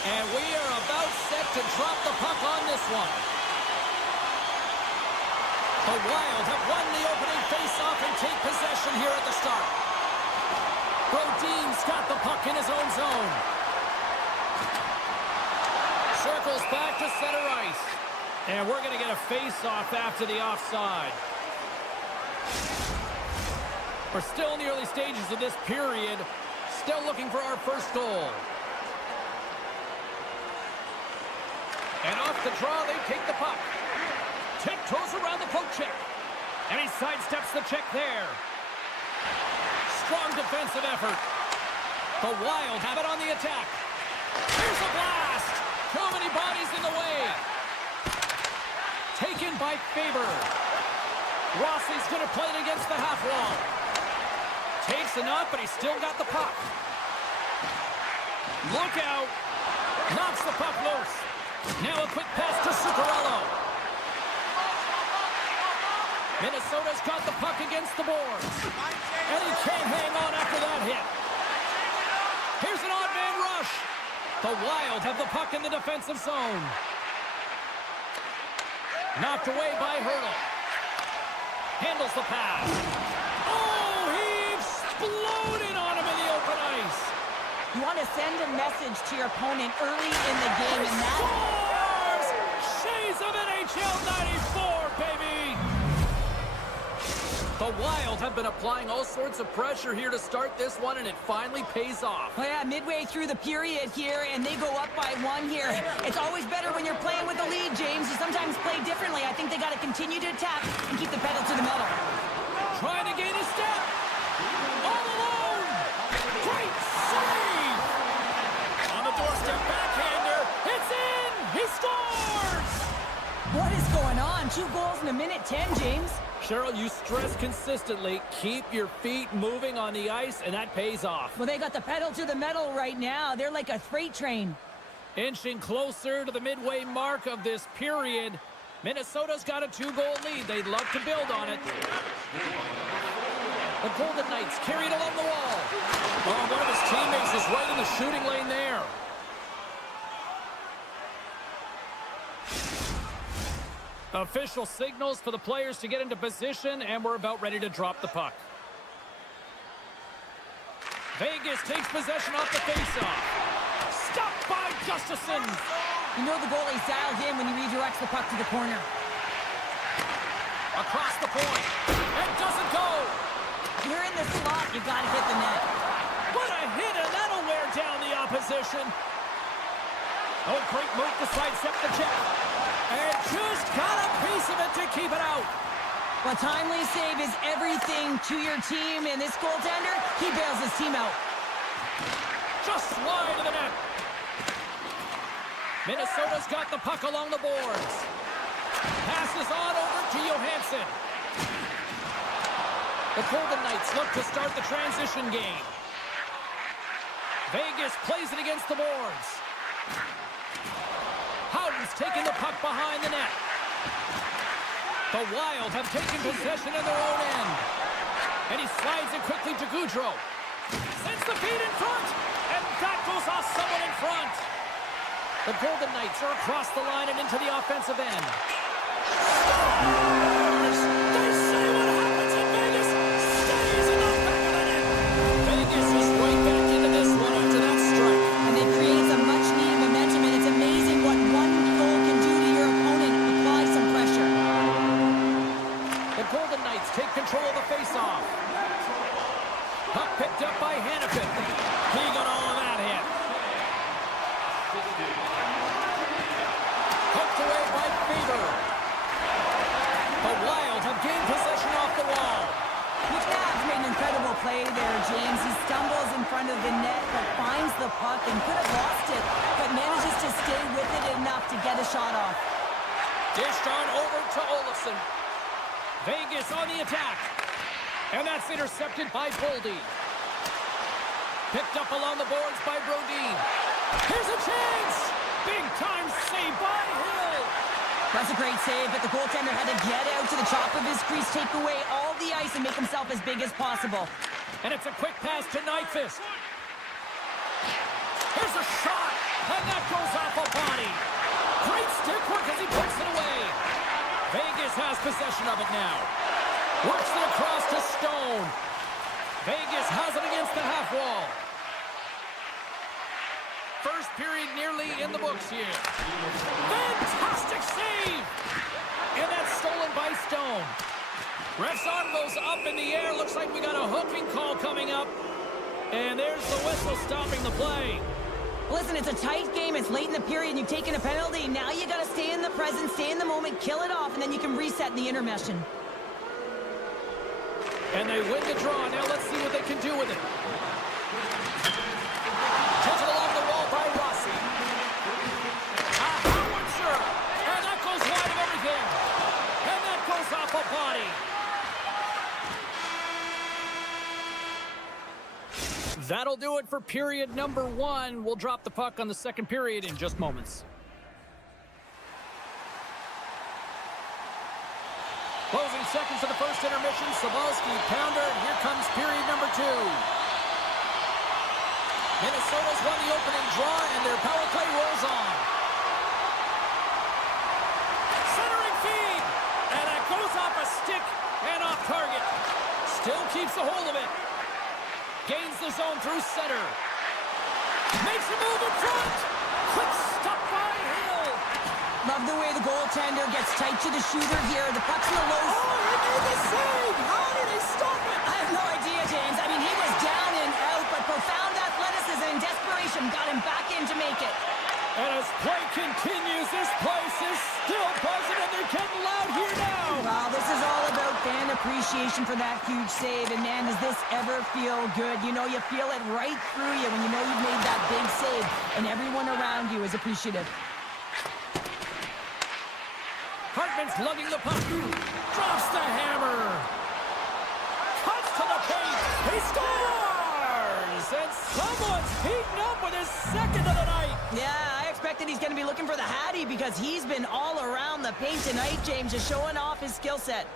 And we are about set to drop the puck on this one. The Wild have won the opening faceoff and take possession here at the start. Brodin's got the puck in his own zone. Circles back to center ice. And we're going to get a faceoff after the offside. We're still in the early stages of this period. Still looking for our first goal. And off the draw, they take the puck. Tiptoes around the poke check. And he sidesteps the check there. Strong defensive effort. The Wild have it on the attack. Here's a blast. Too many bodies in the way. Taken by Faber. Rossi's going to play it against the half wall. Takes enough, but he's still got the puck. Look out. Knocks the puck loose. Now a quick pass to Zuccarello. Minnesota's got the puck against the boards. And he can't hang on after that hit. Here's an odd man rush. The Wild have the puck in the defensive zone. Knocked away by Hurdle. Handles the pass. Oh, he exploded on him in the open ice. You want to send a message to your opponent early in the game, and that... Scores! Shades of NHL 94, baby! The Wild have been applying all sorts of pressure here to start this one, and it finally pays off. Well, yeah, midway through the period here, and they go up by one here. It's always better when you're playing with the lead, James. You sometimes play differently. I think they got to continue to attack and keep the pedal to the metal. Trying to gain a step. All alone. Great What is going on? 2 goals in a minute 10, James. Cheryl, you stress consistently, keep your feet moving on the ice, and that pays off. Well, they got the pedal to the metal right now. They're like a freight train. Inching closer to the midway mark of this period. Minnesota's got a 2-goal lead. They'd love to build on it. The Golden Knights carried along the wall. Oh, one of his teammates is right in the shooting lane there. Official signals for the players to get into position, and we're about ready to drop the puck. Vegas takes possession off the faceoff. Stopped by Gustafsson. You know the goalie's dialed in when he redirects the puck to the corner. Across the point. It doesn't go. You're in the slot, you gotta hit the net. What a hit, and that'll wear down the opposition. Oh, great move to sidestep the check. And just got a piece of it to keep it out. Well, timely save is everything to your team, and this goaltender, he bails his team out. Just wide of the net. Minnesota's got the puck along the boards. Passes on over to Johansson. The Golden Knights look to start the transition game. Vegas plays it against the boards. Howden's taking the puck behind the net. The Wild have taken possession of their own end. And he slides it quickly to Gaudreau. Sends the feed in front. And that goes off someone in front. The Golden Knights are across the line and into the offensive end. Scores! They say what happens in Vegas stays in the back of the net. Vegas is right back into this one after that strike. And it creates a much-needed momentum, and it's amazing what one goal can do to your opponent. Apply some pressure. The Golden Knights take control of the face-off. Puck picked up by Hannafin. He got all of that hit. Poked away by Beaver. The Wild have gained possession off the wall. McNabb's made an incredible play there, James. He stumbles in front of the net, but finds the puck and could have lost it, but manages to stay with it enough to get a shot off. Dished on over to Olofsson. Vegas on the attack. And that's intercepted by Boldy. Picked up along the boards by Brodin. Here's a chance! Big-time save by Hill. That's a great save, but the goaltender had to get out to the top of his crease, take away all the ice, and make himself as big as possible. And it's a quick pass to Nyquist. Here's a shot, and that goes off a body. Great stick work as he puts it away. Vegas has possession of it now. Works it across to Stone. Vegas has it against the half wall. First period nearly in the books here. Fantastic save! And that's stolen by Stone. Ref's arm goes up in the air. Looks like we got a hooking call coming up. And there's the whistle stopping the play. Listen, it's a tight game. It's late in the period, and you've taken a penalty. Now you got to stay in the present, stay in the moment, kill it off, and then you can reset in the intermission. And they win the draw. Now let's see what they can do with it. Tilted along the wall by Rossi. A howitzer. And that goes wide of everything. And that goes off a body. That'll do it for period number 1. We'll drop the puck on the second period in just moments. Closing seconds of the first intermission. Sabalski, pounder, and here comes period number 2. Minnesota's won the opening draw, and their power play rolls on. Centering feed, and that goes off a stick and off target. Still keeps a hold of it. Gains the zone through center. Makes a move in front. Quick stop by Hill. Love the way the goaltender gets tight to the shooter here. The puck's in the low. Oh, he made the save. How did he stop it? I have no idea, James. I mean, he was down and out, but profound athleticism and desperation got him back in to make it. And as play continues, this place is still buzzing, and they're getting loud here now. Well, this is all about fan appreciation for that huge save. And, man, does this ever feel good? You know, you feel it right through you when you know you've made that big save, and everyone around you is appreciative. defense lugging the puck. Drops the hammer. Cuts to the paint. He scores! And someone's heating up with his second of the night. Yeah, I expected he's going to be looking for the Hattie because he's been all around the paint tonight, James, just showing off his skill set.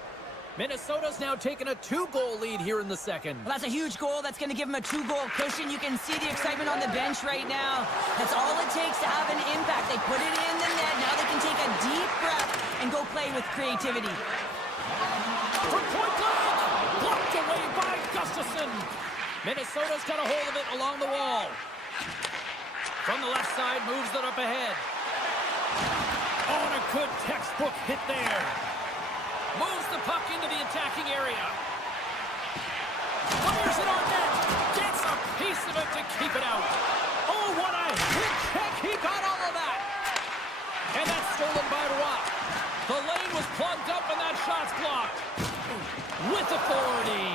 Minnesota's now taking a 2-goal lead here in the second. Well, that's a huge goal. That's going to give him a 2-goal cushion. You can see the excitement on the bench right now. That's all it takes to have an impact. They put it in the net. Now they can take a deep breath and go play with creativity. From point blank, blocked away by Gustafsson. Minnesota's got a hold of it along the wall. From the left side, moves it up ahead. Oh, and a good textbook hit there. Moves the puck into the attacking area. Fires it on net. Gets a piece of it to keep it out. Oh, what a hit check. He got all of that. And that's stolen by Rock. The lane was plugged up and that shot's blocked. With authority.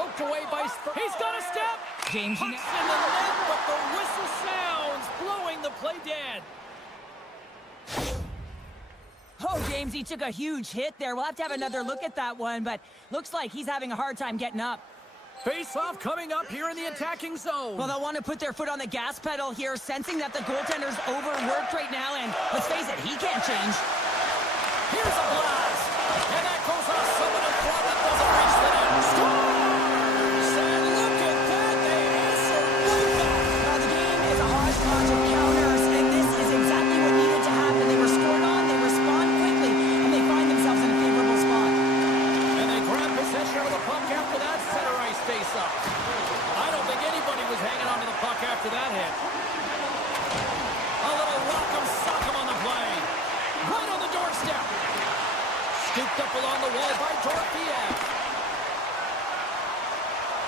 Poked away by Spur. He's got a step. James, Puck's in the net, but the whistle sounds, blowing the play dead. Oh, James, he took a huge hit there. We'll have to have another look at that one, but looks like he's having a hard time getting up. Face-off coming up here in the attacking zone. Well, they'll want to put their foot on the gas pedal here, sensing that the goaltender's overworked right now, and let's face it, he can't change. Here's a blast, and that goes off someone in front that doesn't reach the net. Scores! And look at that, they answer right back. Now, the game is a hodgepodge of counters, and this is exactly what needed to happen. They were scored on, they respond quickly, and they find themselves in a favorable spot. And they grab possession of the puck after that center ice face-up. I don't think anybody was hanging on to the puck after that hit. A little welcome sock'em on the play. Right on the doorstep. Scooped up along the wall by Dorofiev.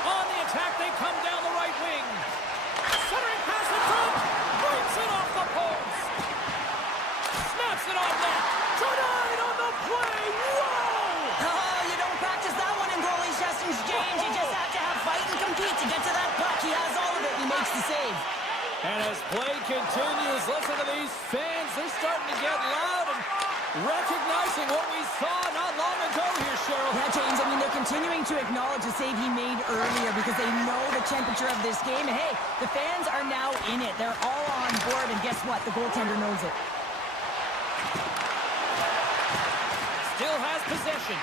On the attack, they come down the right wing. Centering pass in front. Breaks it off the post. Snaps it on net. Tonight on the play. Whoa! Oh, you don't practice that one in goalie sessions, James. You just have to have fight and compete to get to that puck. He has all of it. He makes the save. And as play continues, listen to these fans. They're starting to get loud and recognizing what we saw not long ago here, Cheryl. Yeah, James, I mean, they're continuing to acknowledge the save he made earlier because they know the temperature of this game. And hey, the fans are now in it. They're all on board, and guess what? The goaltender knows it. Still has possession.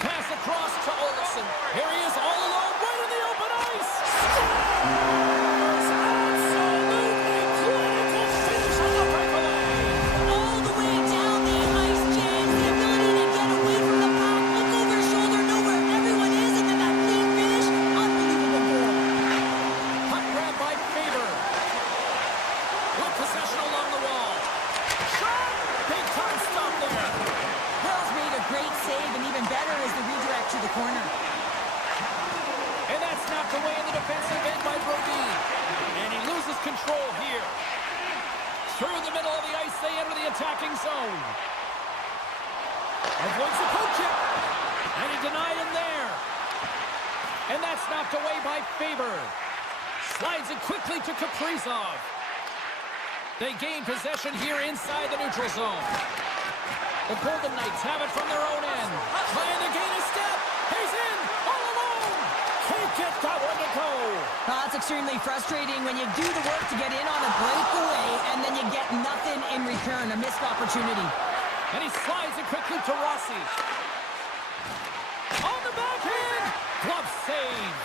Pass across to Olsen. Here he is all alone, right in the open ice. Scores! Absolutely clinical finish on the breakaway. All the way down the ice, James. The ability to get away from the puck, look over his shoulder, know where everyone is, and then that clean finish. Unbelievable goal. Puck grab by Faber. With possession along the wall. Shot! Big time stop there. Wells made a great save, and even better is the redirect to the corner. And that's knocked away in the defensive end by Brodin. And he loses control here. Through the middle of the ice, they enter the attacking zone. Avoids the poke check. And he denied him there. And that's knocked away by Faber. Slides it quickly to Kaprizov. They gain possession here inside the neutral zone. The Golden Knights have it from their own end. Trying to gain a step. He's in, all alone. Can't get that one to go. Well, that's extremely frustrating when you do the work to get in on a breakaway and then you get nothing in return, a missed opportunity. And he slides it quickly to Rossi. On the backhand. Glove save.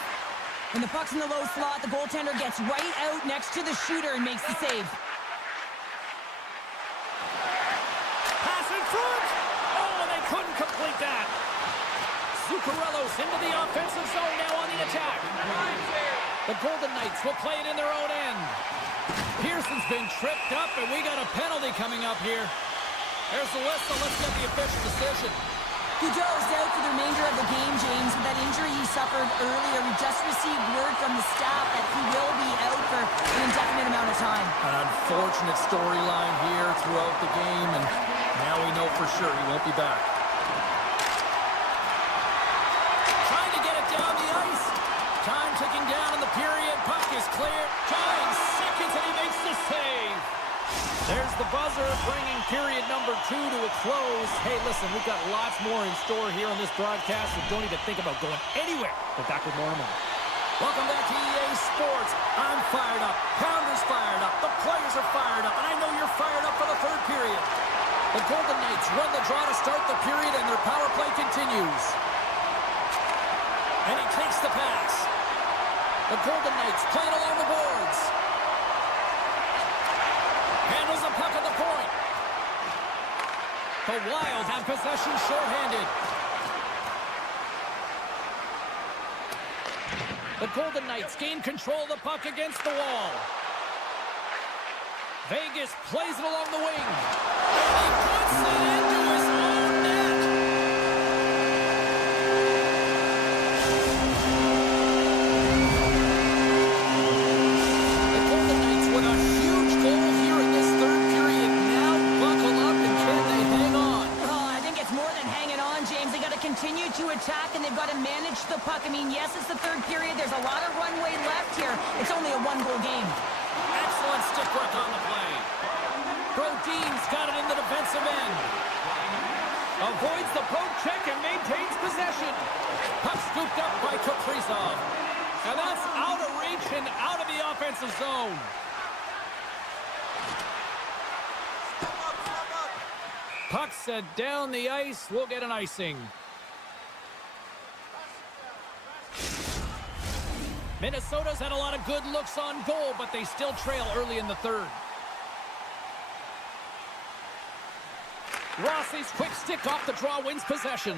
When the puck's in the low slot, the goaltender gets right out next to the shooter and makes the save. Pass in front. Oh, and they couldn't complete that. Zuccarello's into the offensive zone now on the attack. The Golden Knights will play it in their own end. Pearson's been tripped up, and we got a penalty coming up here. There's the whistle. Let's get the official decision. Goudreau's out for the remainder of the game, James, with that injury he suffered earlier. We just received word from the staff that he will be out for an indefinite amount of time. An unfortunate storyline here throughout the game, and now we know for sure he won't be back. Trying to get it down the ice. Time ticking down in the period. Puck is clear. 9 seconds, and he makes the save. There's the buzzer, bringing period number 2 to a close. Hey, listen, we've got lots more in store here on this broadcast, so don't even think about going anywhere. We're back with more in a moment. Welcome back to EA Sports. I'm fired up. Pounder's fired up. The players are fired up, and I know you're fired up for the third period. The Golden Knights run the draw to start the period, and their power play continues. And he takes the pass. The Golden Knights playing along the boards. Handles the puck at the point. The Wild have possession shorthanded. The Golden Knights gain control of the puck against the wall. Vegas plays it along the wing. And he puts it into his own net. The Golden Knights with a huge goal here in this third period. Now buckle up, and can they hang on? Oh, I think it's more than hanging on, James. They got to continue to attack, and they've got to manage the puck. I mean, yes, it's the third period. There's a lot of runway left here. It's only a one-goal game. Excellent stick work on the play. Brodin's got it in the defensive end. Avoids the poke check and maintains possession. Puck scooped up by Kaprizov. And that's out of reach and out of the offensive zone. Puck set down the ice. We'll get an icing. Minnesota's had a lot of good looks on goal, but they still trail early in the third. Rossi's quick stick off the draw wins possession.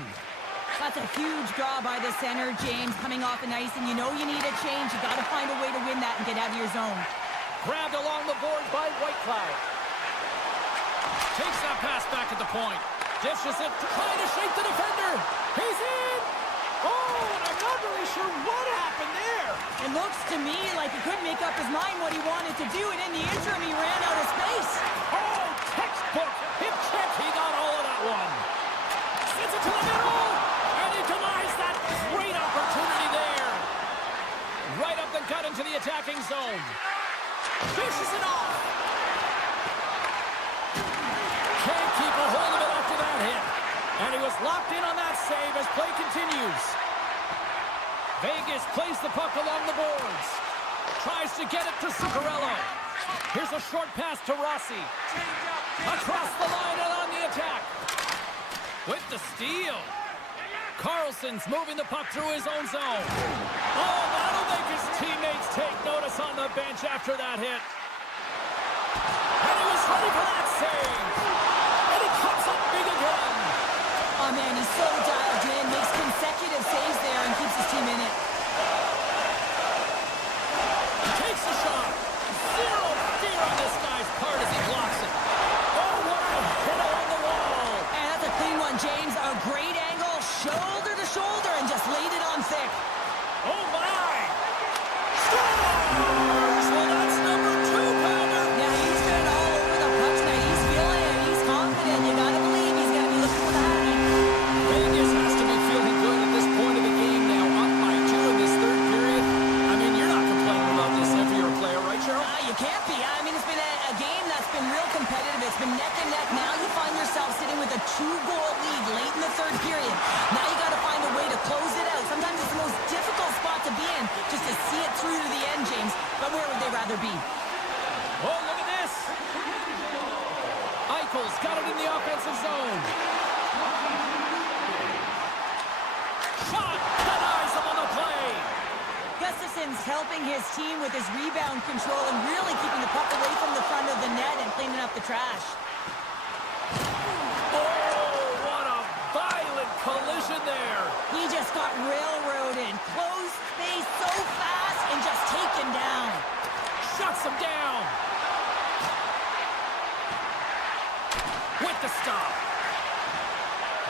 That's a huge draw by the center, James, coming off an ice, and you know you need a change. You got to find a way to win that and get out of your zone. Grabbed along the board by Whitecloud. Takes that pass back at the point. Dishes it, trying to shake the defender. He's in! Oh, and I'm not really sure what happened there. It looks to me like he couldn't make up his mind what he wanted to do, and in the interim, he ran out of space. Oh, textbook. Hip check. He got all of that one. Sends it to the middle, and he denies that great opportunity there. Right up the gut into the attacking zone. Fishes it off. Can't keep a hold of it after that hit. And he was locked in on that save as play continues. Vegas plays the puck along the boards. Tries to get it to Zuccarello. Here's a short pass to Rossi. Across the line and on the attack. With the steal. Carlson's moving the puck through his own zone. Oh, that'll make his teammates take notice on the bench after that hit. And he was ready for that save. And he comes up big again. Oh, man, he's so dialed in, makes consecutive saves there and keeps his team in it. Takes a shot. Zero fear on this guy's part as he blocks it. Oh, what a hit on the wall. And that's a clean one, James. A great angle, shoulder to shoulder, and just laid it on thick. Oh, my. Scores! Well, that's number 2, Pounder. Yeah, he's been all over the puck tonight. He's feeling it. He's confident. You got to believe he's going to be looking for the hat. Vegas has to be feeling good at this point of the game now. Up by 2 in this third period. I mean, you're not complaining about this if you're a player, right, Cheryl? You can't be. I mean, it's been a game that's been real competitive. It's been neck and neck. Now you find yourself sitting with a 2-goal lead late in the third period. Now you got to find a way to close it out. Sometimes it's the most difficult spot to be in, just to see it through to the end, James. But where would they rather be? Oh, look at this. Eichel's got it in the offensive zone. Shot denies him on the play. Gustafson's helping his team with his rebound control and really keeping the puck away from the front of the net and cleaning up the trash. Oh, what a violent collision there. He just got railroaded. Closed space so fast and just taken down. Shuts him down. With the stop.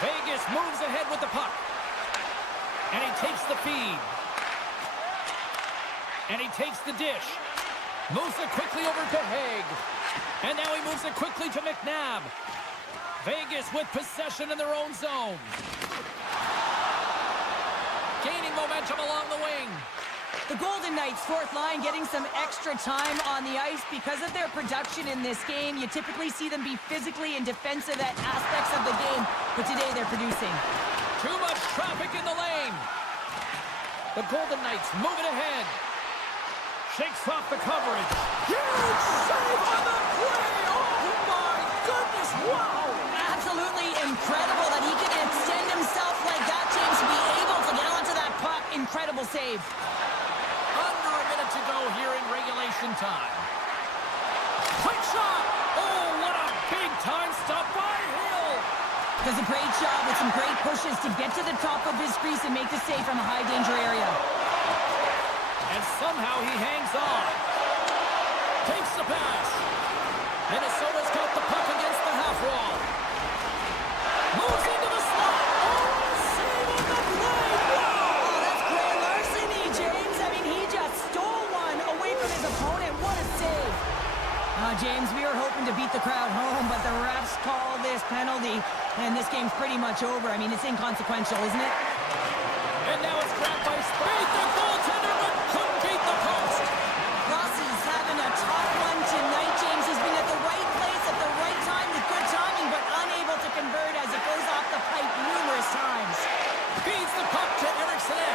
Vegas moves ahead with the puck. And he takes the feed. And he takes the dish. Moves it quickly over to Haig. And now he moves it quickly to McNabb. Vegas with possession in their own zone. Gaining momentum along the wing. The Golden Knights' fourth line getting some extra time on the ice because of their production in this game. You typically see them be physically and defensive at aspects of the game, but today they're producing. Too much traffic in the lane. The Golden Knights move it ahead. Shakes off the coverage. Huge save on the play. Oh, my goodness. Wow. Absolutely incredible that he can extend himself like that, James, to be able to get onto that puck. Incredible save. Under a minute to go here in regulation time. Quick shot. Oh, what a big-time stop by Hill. Does a great job with some great pushes to get to the top of his crease and make the save from a high-danger area. And somehow he hangs on. Takes the pass. Minnesota's got the puck against the half wall. Moves into the slot. Oh, save on the play. Wow. Oh, that's grand larceny, James. I mean, he just stole one away from his opponent. What a save. James, we were hoping to beat the crowd home, but the refs call this penalty, and this game's pretty much over. I mean, it's inconsequential, isn't it? And now it's grabbed by Spade. The goaltender, but couldn't beat the post. Rossi's having a tough one tonight, James. He's been at the right place at the right time with good timing, but unable to convert as it goes off the pipe numerous times. Feeds the puck to Eriksson.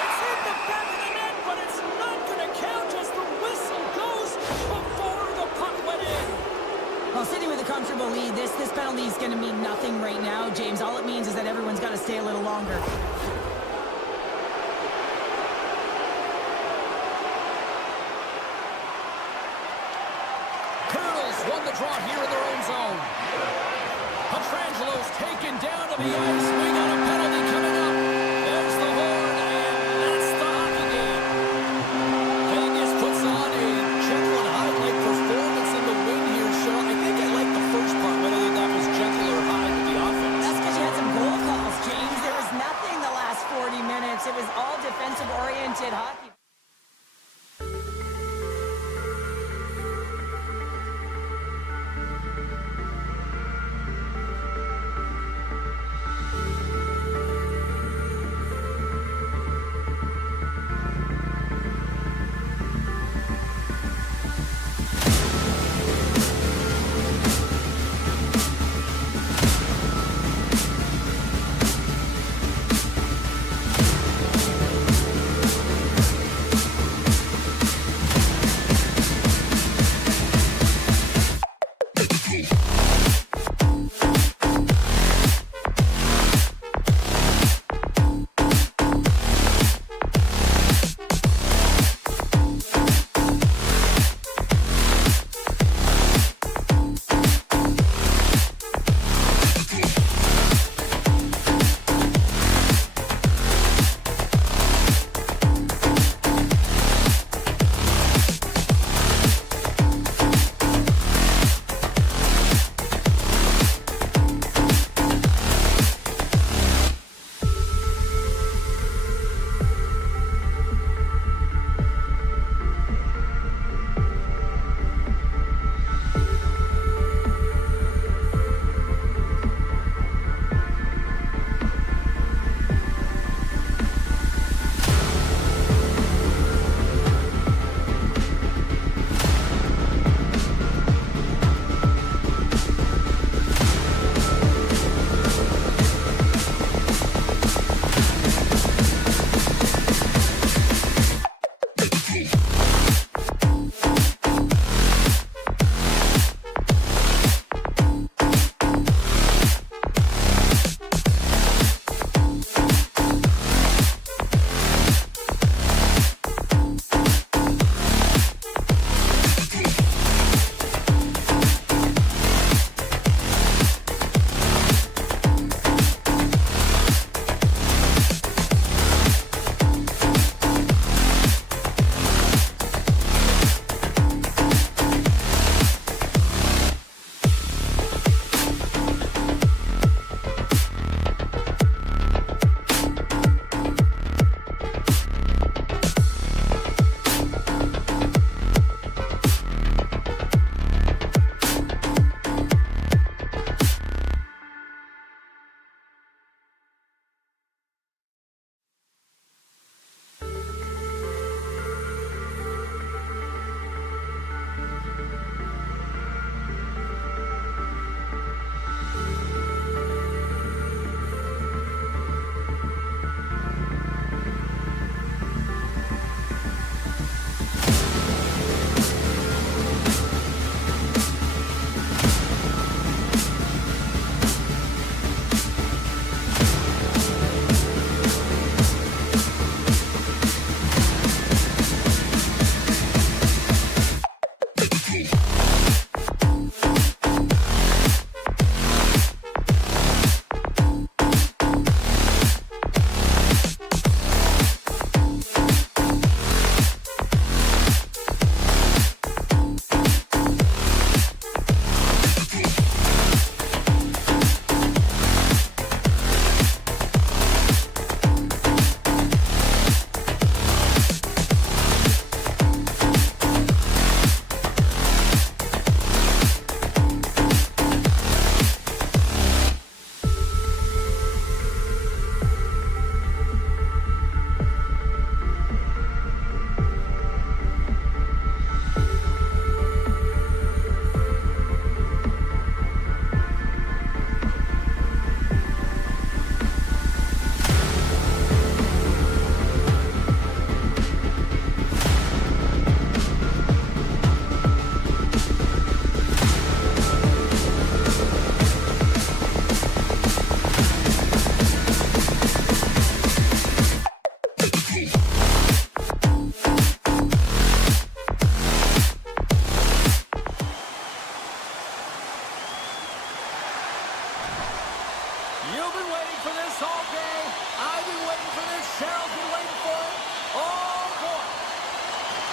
It's in the back of the net, but it's not going to count as the whistle goes before the puck went in. Well, sitting with a comfortable lead, this penalty is going to mean nothing right now, James. All it means is that everyone's got to stay a little longer. Colonels won the draw here in their own zone. Petrangelo's taken down to the ice. We got a penalty coming up. There's the horn, and that's the hockey game. Vegas puts on a Jekyll and Hyde-like performance in the win here, Sean. I think I like the first part, whether that was Jekyll or Hyde with the offense. That's because you had some goal calls, James. There was nothing the last 40 minutes. It was all defensive-oriented hockey.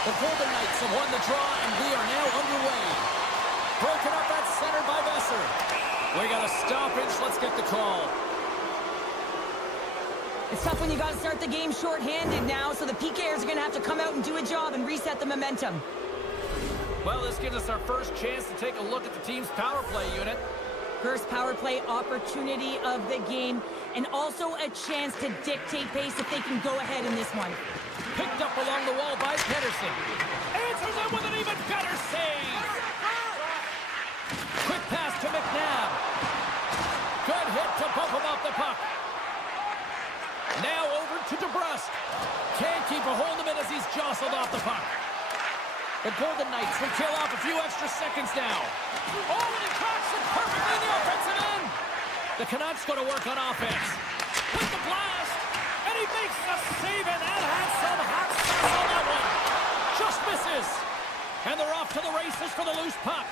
The Golden Knights have won the draw, and we are now underway. Broken up at center by Besser. We got a stoppage. Let's get the call. It's tough when you got to start the game short-handed now, so the PKers are going to have to come out and do a job and reset the momentum. Well, this gives us our first chance to take a look at the team's power play unit. First power play opportunity of the game, and also a chance to dictate pace if they can go ahead in this one. Picked up along the wall by Pedersen. Answers it with an even better save. Quick pass to McNabb. Good hit to bump him off the puck. Now over to DeBrusque. Can't keep a hold of it as he's jostled off the puck. The Golden Knights will kill off a few extra seconds now. Oh, and he cracks it perfectly in the offensive end. The Canucks go to work on offense. With the blast, and he makes the save, and that had some hot sauce on that one. Just misses. And they're off to the races for the loose puck.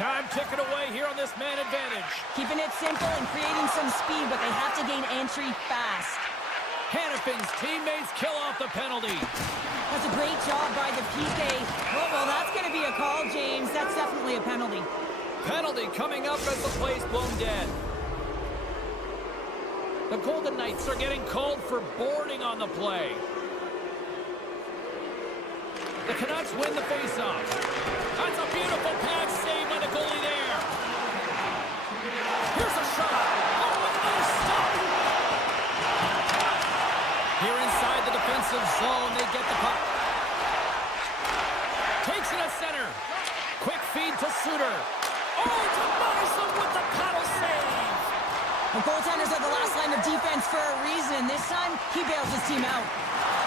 Time ticking away here on this man advantage. Keeping it simple and creating some speed, but they have to gain entry fast. Hannafin's teammates kill off the penalty. That's a great job by the PK. Oh, well, that's going to be a call, James. That's definitely a penalty. Penalty coming up as the play's blown dead. The Golden Knights are getting called for boarding on the play. The Canucks win the faceoff. That's a beautiful pad save by the goalie there. Here's a shot. Oh, another stop. Here inside the defensive zone, they get the puck. Takes it at center. Quick feed to Suter. Oh, denies him with the paddle save. The goaltenders are the last line of defense for a reason. This time, he bails his team out.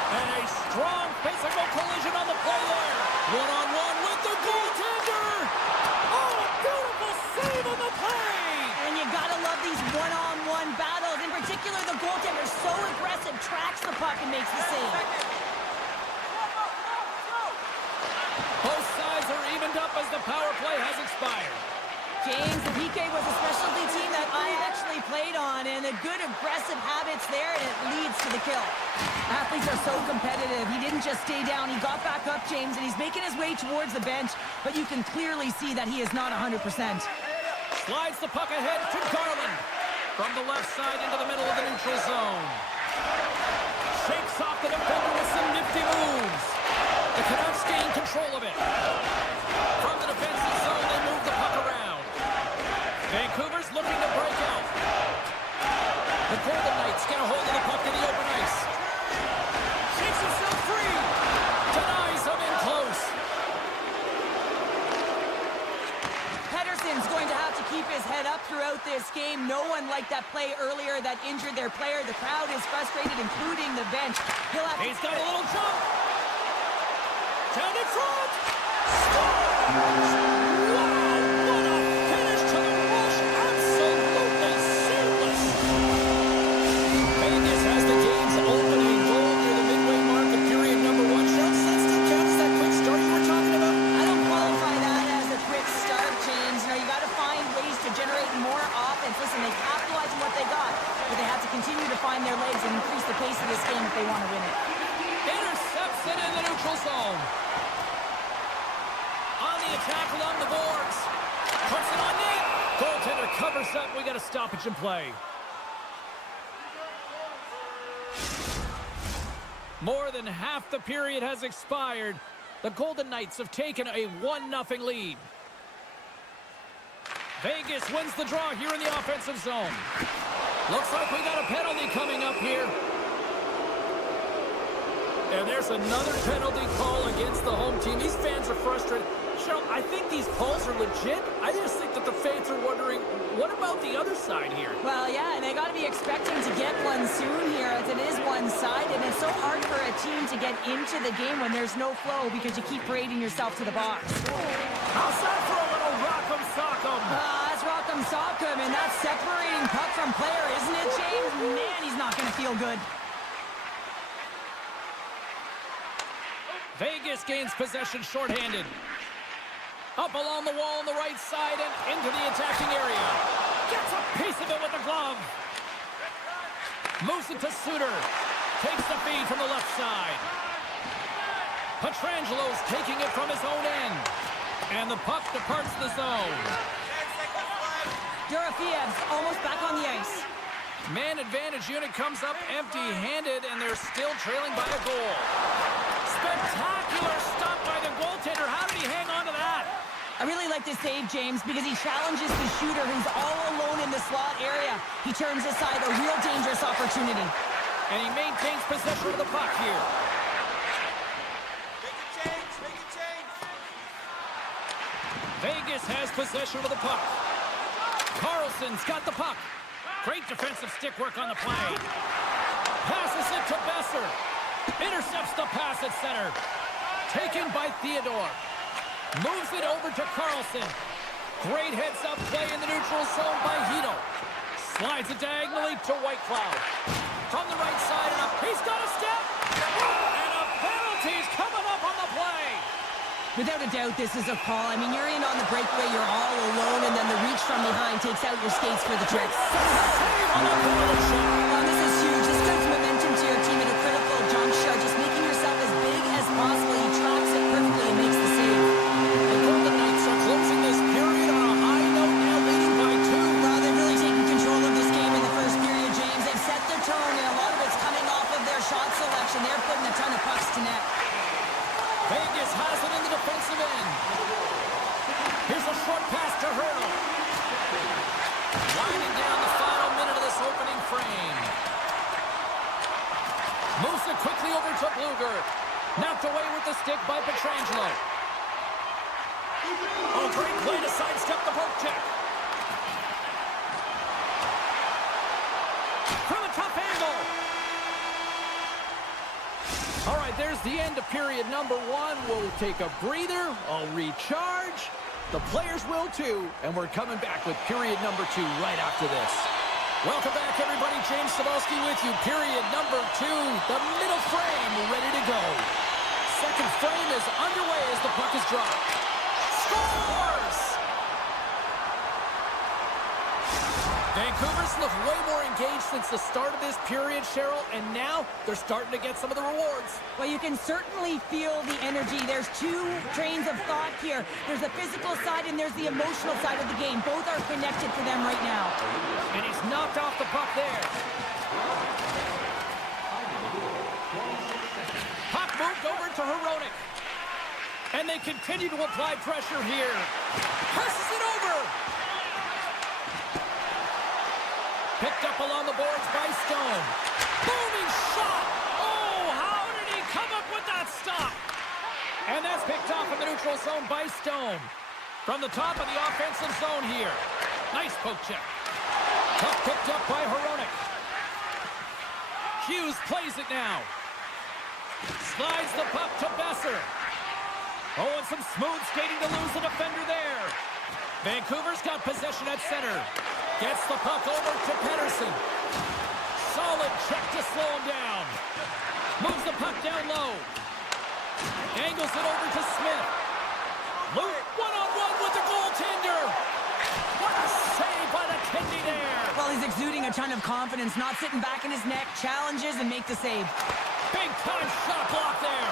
And a strong physical collision on the play there. One-on-one with the goaltender. Oh, a beautiful save on the play. And you gotta love these one-on-one battles. In particular, the goaltender so aggressive, tracks the puck and makes the save. Both sides are evened up as the power play has expired. James, the PK was a specialty team that I actually played on, and the good aggressive habits there, and it leads to the kill. Athletes are so competitive. He didn't just stay down. He got back up, James, and he's making his way towards the bench, but you can clearly see that he is not 100%. Slides the puck ahead to Garland. From the left side into the middle of the neutral zone. Shakes off the defender with some nifty moves. The Canucks gain control of it. From the defensive zone, they move the puck around. Vancouver's looking to break out. The Golden Knights get a hold of the puck in the open ice. Shakes himself free. Denies him in close. Pedersen's going to have to keep his head up throughout this game. No one liked that play earlier that injured their player. The crowd is frustrated, including the bench. He's got a little jump. Down in front. Scores! Wow, what a finish to the rush. Absolutely seamless. Vegas has the game's opening goal near the midway mark of period number 1. Schultz, that still counts as that quick start you were talking about? I don't qualify that as a quick start, James. You know, you got to find ways to generate more offense. Listen, they capitalized on what they got, but they have to continue to find their legs and increase the pace of this game if they want to win it. Intercepts it in the neutral zone. On the attack along the boards. Puts it on net. Goaltender covers up. We got a stoppage in play. More than half the period has expired. The Golden Knights have taken a 1-0 lead. Vegas wins the draw here in the offensive zone. Looks like we got a penalty coming up here. And there's another penalty call against the home team. These fans are frustrated. Cheryl, I think these calls are legit. I just think that the fans are wondering, what about the other side here? Well, yeah, and they got to be expecting to get one soon here, as it is one-sided. And it's so hard for a team to get into the game when there's no flow because you keep parading yourself to the box. Outside for a little rock'em sock'em. That's rock'em sock'em, and that's separating puck from player, isn't it, James? Man, he's not going to feel good. Vegas gains possession shorthanded. Up along the wall on the right side and into the attacking area. Gets a piece of it with the glove. Moves it to Suter. Takes the feed from the left side. Pietrangelo's taking it from his own end. And the puck departs the zone. Dorofiev's almost back on the ice. Man advantage unit comes up empty-handed, and they're still trailing by a goal. Spectacular stop by the goaltender. How did he hang on to that? I really like this save, James, because he challenges the shooter who's all alone in the slot area. He turns aside a real dangerous opportunity. And he maintains possession of the puck here. Make a change. Vegas has possession of the puck. Carlson's got the puck. Great defensive stick work on the play. Passes it to Besser. Intercepts the pass at center. Taken by Theodore. Moves it over to Carlson. Great heads-up play in the neutral zone by Hito. Slides it diagonally to Whitecloud. From the right side and up. He's got a step. And a penalty's coming up on the play. Without a doubt, this is a call. I mean, you're in on the breakaway, you're all alone, and then the reach from behind takes out your skates for the trick. Well, this is huge. This gives momentum to your team at a critical juncture. Just making yourself as big as possible. He tracks it perfectly and makes the save. The Golden Knights are closing this period on a high note, now leading by 2. Well, they've really taken control of this game in the first period, James. They've set the tone, and a lot of it's coming off of their shot selection. They're putting a ton of pucks to net. Vegas has it in the defensive end. Here's a short pass to Hurdle. Winding down the final minute of this opening frame. Moves it quickly over to Bluger. Knocked away with the stick by Pietrangelo. Oh, great play to sidestep the poke check. From a tough angle. All right, there's the end of period number 1. We'll take a breather. I'll recharge. The players will too. And we're coming back with period number 2 right after this. Welcome back, everybody. James Cybulski with you. Period number 2. The middle frame ready to go. Second frame is underway as the puck is dropped. Scores! Vancouver's looked way more engaged since the start of this period, Cheryl, and now they're starting to get some of the rewards. Well, you can certainly feel the energy. There's two trains of thought here. There's the physical side and there's the emotional side of the game. Both are connected for them right now. And he's knocked off the puck there. Puck moved over to Hronek. And they continue to apply pressure here. Passes it over. Picked up along the boards by Stone. Booming shot! Oh, how did he come up with that stop? And that's picked off in the neutral zone by Stone. From the top of the offensive zone here. Nice poke check. Puck picked up by Hronek. Hughes plays it now. Slides the puck to Besser. Oh, and some smooth skating to lose the defender there. Vancouver's got possession at center. Gets the puck over to Pettersson. Solid check to slow him down. Moves the puck down low. Angles it over to Smith. Luke one-on-one with the goaltender. What a save by the kidney there. Well, he's exuding a ton of confidence, not sitting back in his neck, challenges and make the save. Big time shot block there.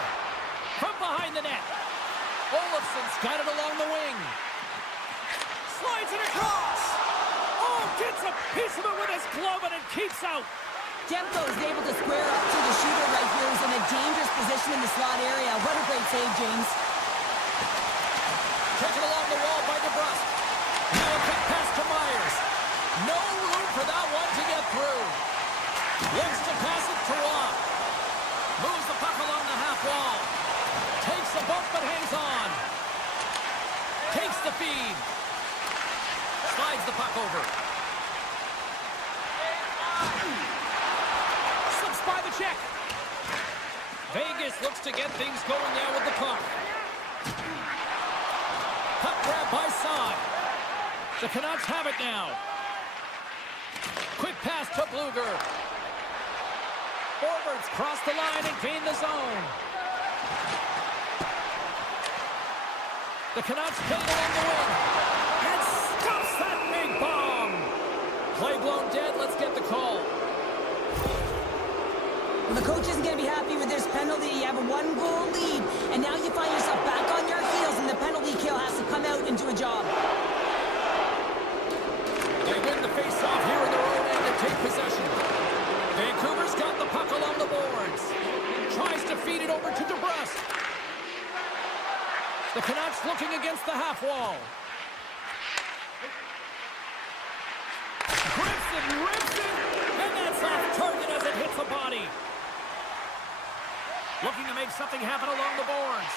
From behind the net. Olofsson's got it along the wing. Slides it across. Oh, gets a piece of it with his glove and it keeps out. Demko is able to square up to the shooter right here. He's in a dangerous position in the slot area. What a great save, James. Taken along the wall by DeBrusque. Now a quick pass to Myers. No room for that one to get through. Looks to pass it to Roy. Moves the puck along the half wall. Takes the bump but hangs on. Takes the feed. Slides the puck over. Slips by the check. Vegas looks to get things going there with the puck. Puck grab by Saad. The Canucks have it now. Quick pass to Bluger. Forwards cross the line and gain the zone. The Canucks play it along the wing. And stops that big bomb. Play blown dead. Let's get the call. Well, the coach isn't going to be happy with this penalty. You have a 1-goal lead, and The Canucks looking against the half wall. Grips it, rips it, and that's off target as it hits the body. Looking to make something happen along the boards.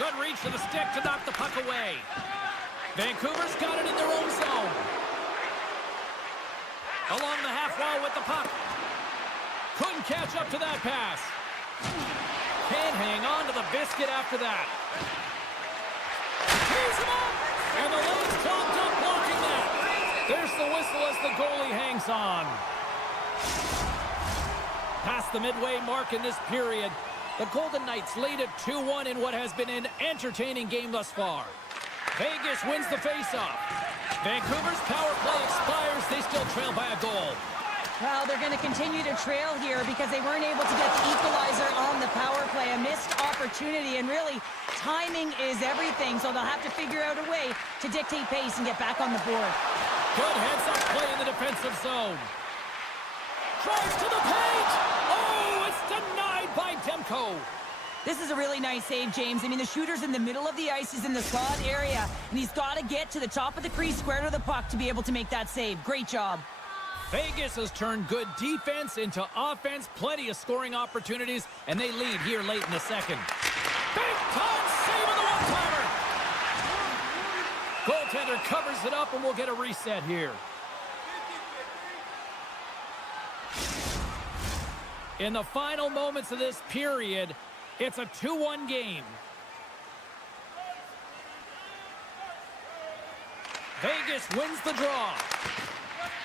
Good reach to the stick to knock the puck away. Vancouver's got it in their own zone. Along the half wall with the puck. Couldn't catch up to that pass. Can't hang on to the biscuit after that. Here's him up! And the legs clogged up blocking that. There's the whistle as the goalie hangs on. Past the midway mark in this period, the Golden Knights lead at 2-1 in what has been an entertaining game thus far. Vegas wins the faceoff. Vancouver's power play expires. They still trail by a goal. Well, they're going to continue to trail here because they weren't able to get the equalizer on the power play. A missed opportunity, and really, timing is everything, so they'll have to figure out a way to dictate pace and get back on the board. Good heads-up play in the defensive zone. Drives to the paint! Oh, it's denied by Demko. This is a really nice save, James. I mean, the shooter's in the middle of the ice. He's in the slot area, and he's got to get to the top of the crease, square to the puck, to be able to make that save. Great job. Vegas has turned good defense into offense. Plenty of scoring opportunities, and they lead here late in the second. Big-time save on the one-timer! Goaltender covers it up, and we'll get a reset here. In the final moments of this period, it's a 2-1 game. Vegas wins the draw.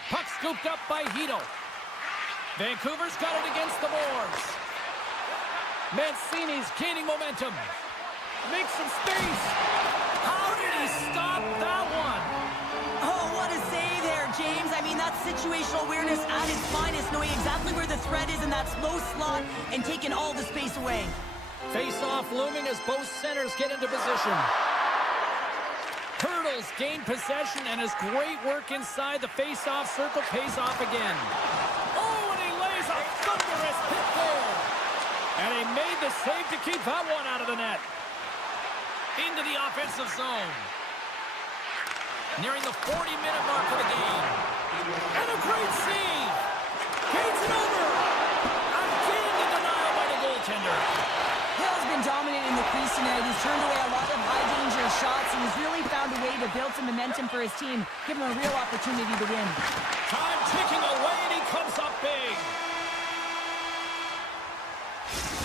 Puck scooped up by Hito. Vancouver's got it against the boards. Mancini's gaining momentum. Makes some space. How did he stop that one? Oh, what a save there, James. I mean, that's situational awareness at its finest, knowing exactly where the threat is in that slow slot and taking all the space away. Face-off looming as both centers get into position. Hurdles gain possession, and his great work inside the face-off circle pays off again. Oh, and he lays a thunderous hit there. And he made the save to keep that one out of the net. Into the offensive zone. Nearing the 40-minute mark of the game. And a great save. Gains it over. Again, the denial by the goaltender. Hill's been dominant in the crease tonight. He's turned away a lot of high-danger shots, and he's really found a way to build some momentum for his team, give him a real opportunity to win. Time ticking away, and he comes up big.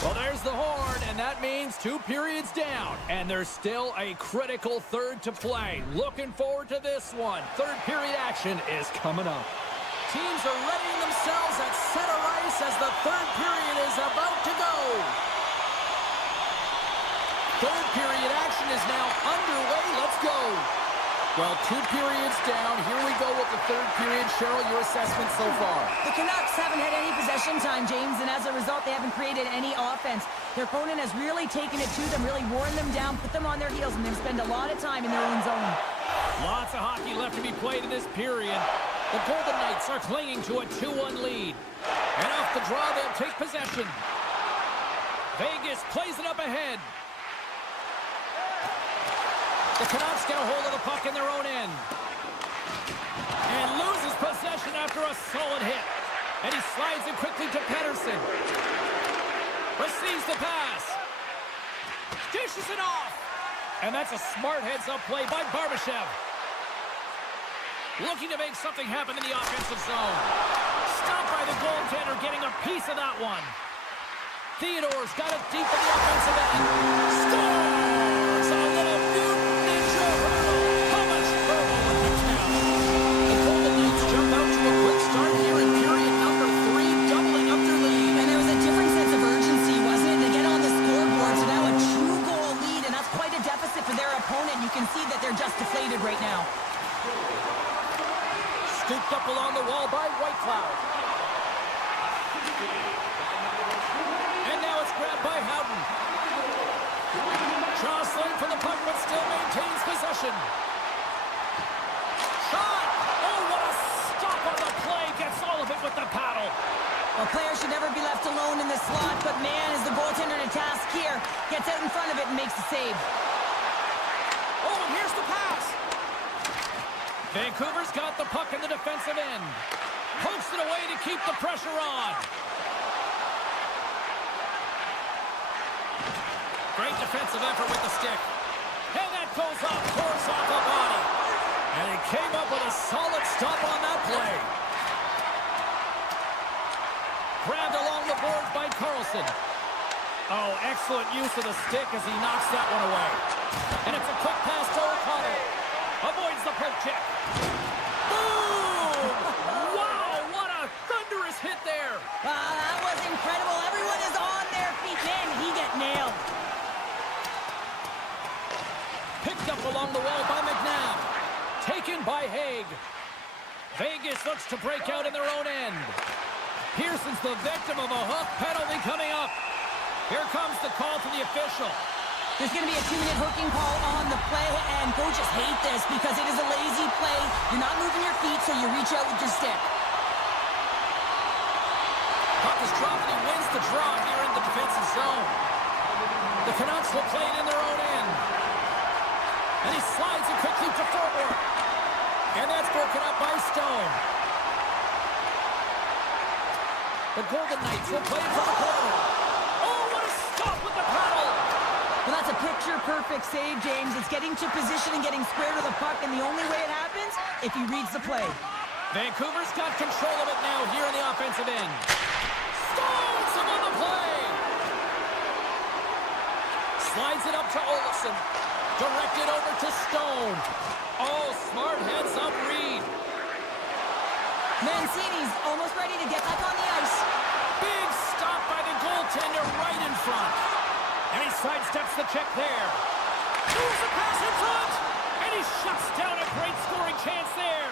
Well, there's the horn, and that means 2 periods down, and there's still a critical third to play. Looking forward to this one. Third period action is coming up. Teams are readying themselves at center ice as the third period is about to go. Third period action is now underway. Let's go. Well, 2 periods down. Here we go with the third period. Cheryl, your assessment so far? The Canucks haven't had any possession time, James, and as a result, they haven't created any offense. Their opponent has really taken it to them, really worn them down, put them on their heels, and they've spent a lot of time in their own zone. Lots of hockey left to be played in this period. The Golden Knights are clinging to a 2-1 lead. And off the draw, they'll take possession. Vegas plays it up ahead. The Canucks get a hold of the puck in their own end. And loses possession after a solid hit. And he slides it quickly to Pettersson. Receives the pass. Dishes it off. And that's a smart heads-up play by Barbashev. Looking to make something happen in the offensive zone. Stopped by the goaltender, getting a piece of that one. Theodore's got it deep in the offensive end. Scores! A little mutant ninja hurdle. How much hurdle with the count? The Golden Knights jump out to a quick start here in period number 3, doubling up their lead. And there was a different sense of urgency, wasn't it? They get on the scoreboard, so now a 2-goal lead, and that's quite a deficit for their opponent. You can see that they're just deflated right now. Scooped up along the wall by Whitecloud. And now it's grabbed by Howden. Jostling for the puck, but still maintains possession. Shot! Oh, what a stop on the play. Gets all of it with the paddle. Well, players should never be left alone in the slot, but man, is the goaltender to task here. Gets out in front of it and makes the save. Oh, and here's the pass. Vancouver's got the puck in the defensive end. Pokes it away to keep the pressure on. Great defensive effort with the stick. And that goes off course off the body. And he came up with a solid stop on that play. Grabbed along the boards by Carlson. Oh, excellent use of the stick as he knocks that one away. And it's a quick pass to O'Connell. Avoids the poke check. Boom! Wow, what a thunderous hit there. That was incredible. Everyone is on their feet. Man, he get nailed. Picked up along the wall by McNabb. Taken by Haig. Vegas looks to break out in their own end. Pearson's the victim of a hook penalty coming up. Here comes the call to the official. There's going to be a 2-minute hooking call on the play, and coaches hate this because it is a lazy play. You're not moving your feet, so you reach out with your stick. Puck is dropped and he wins the draw here in the defensive zone. The Canucks will play it in their own end. And he slides it quickly to forward. And that's broken up by Stone. The Golden Knights will play it from the corner. Oh, what a stop with the paddle! Well, that's a picture-perfect save, James. It's getting to position and getting square to the puck, and the only way it happens, if he reads the play. Vancouver's got control of it now here in the offensive end. Stones him on the play! Slides it up to Olofsson. Directed over to Stone. Oh, smart heads-up read. Mancini's almost ready to get back on the ice. Big stop by the goaltender right in front. And he sidesteps the check there. Moves the pass in front. And he shuts down a great scoring chance there.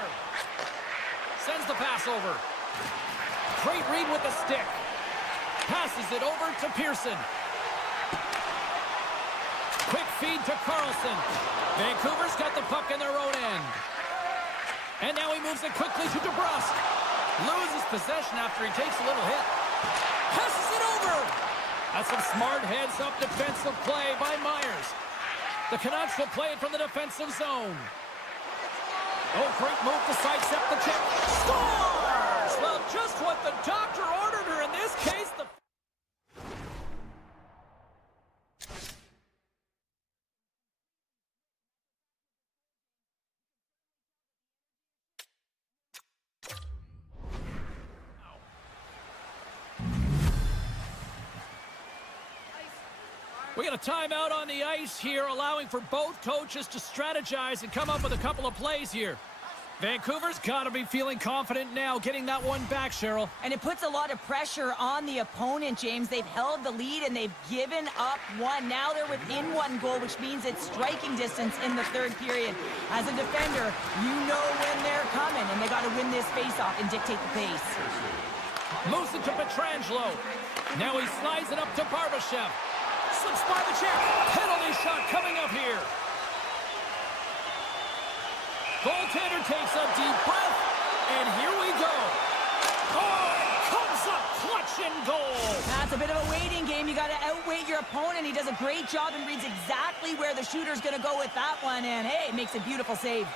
Sends the pass over. Great read with the stick. Passes it over to Pearson. Quick feed to Carlson. Vancouver's got the puck in their own end. And now he moves it quickly to DeBrusque. Loses possession after he takes a little hit. Passes it over. That's some smart heads-up defensive play by Myers. The Canucks will play it from the defensive zone. Oh, great move to sidestep the check. Scores! Well, just what the doctor ordered her in this case. We got a timeout on the ice here, allowing for both coaches to strategize and come up with a couple of plays here. Vancouver's got to be feeling confident now, getting that one back, Cheryl. And it puts a lot of pressure on the opponent, James. They've held the lead and they've given up one. Now they're within one goal, which means it's striking distance in the third period. As a defender, you know when they're coming, and they got to win this faceoff and dictate the pace. Moves it to Pietrangelo. Now he slides it up to Barbashev. Slips by the check. Penalty shot coming up here. Goaltender takes a deep breath, and here we go. Oh, it comes up clutch and goal. That's a bit of a waiting game. You got to outweight your opponent. He does a great job and reads exactly where the shooter's going to go with that one, and hey, makes a beautiful save.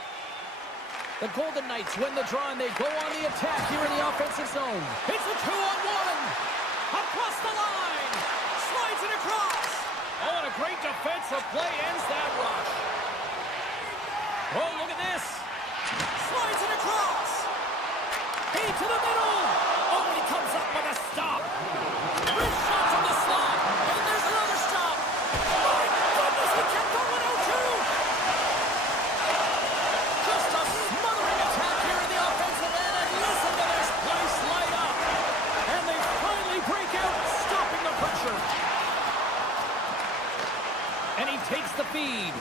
The Golden Knights win the draw, and they go on the attack here in the offensive zone. It's a 2-on-1. Across the line. Slides it across. Oh, and a great defensive play ends that rush. Oh, look at this. Slides it across. He to the middle. Oh, and he comes up with a stop. Wrist shot from the slot. And there's another stop. My goodness, he kept going out too. Just a smothering attack here in the offensive end. And listen to this place light up. And they finally break out, stopping the pressure. And he takes the feed.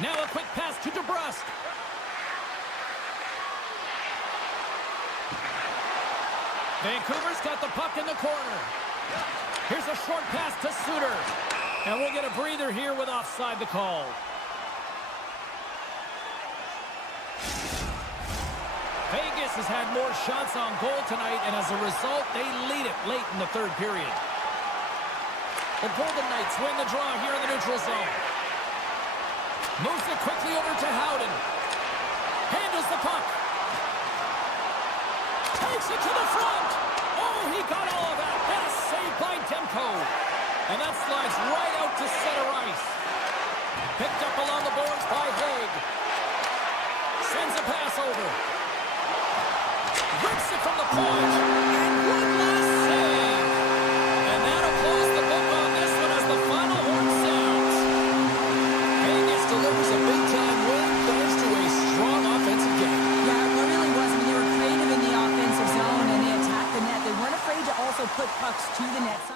Now a quick pass to DeBrusque. Vancouver's got the puck in the corner. Here's a short pass to Suter. And we'll get a breather here with offside the call. Vegas Canucks has had more shots on goal tonight, and as a result, they lead it late in the third period. The Golden Knights win the draw here in the neutral zone. Moves it quickly over to Howden. Handles the puck. Takes it to the front. Oh, he got all of that. That's saved by Demko. And that slides right out to center ice. Picked up along the boards by Haig. Sends a pass over. Rips it from the point. And one last save. And that'll close the book on this one as the final horn sounds. Vegas delivers a big-time win thanks to a strong offensive game. Yeah, it really was. I mean, they were creative in the offensive zone, and they attacked the net. They weren't afraid to also put pucks to the net.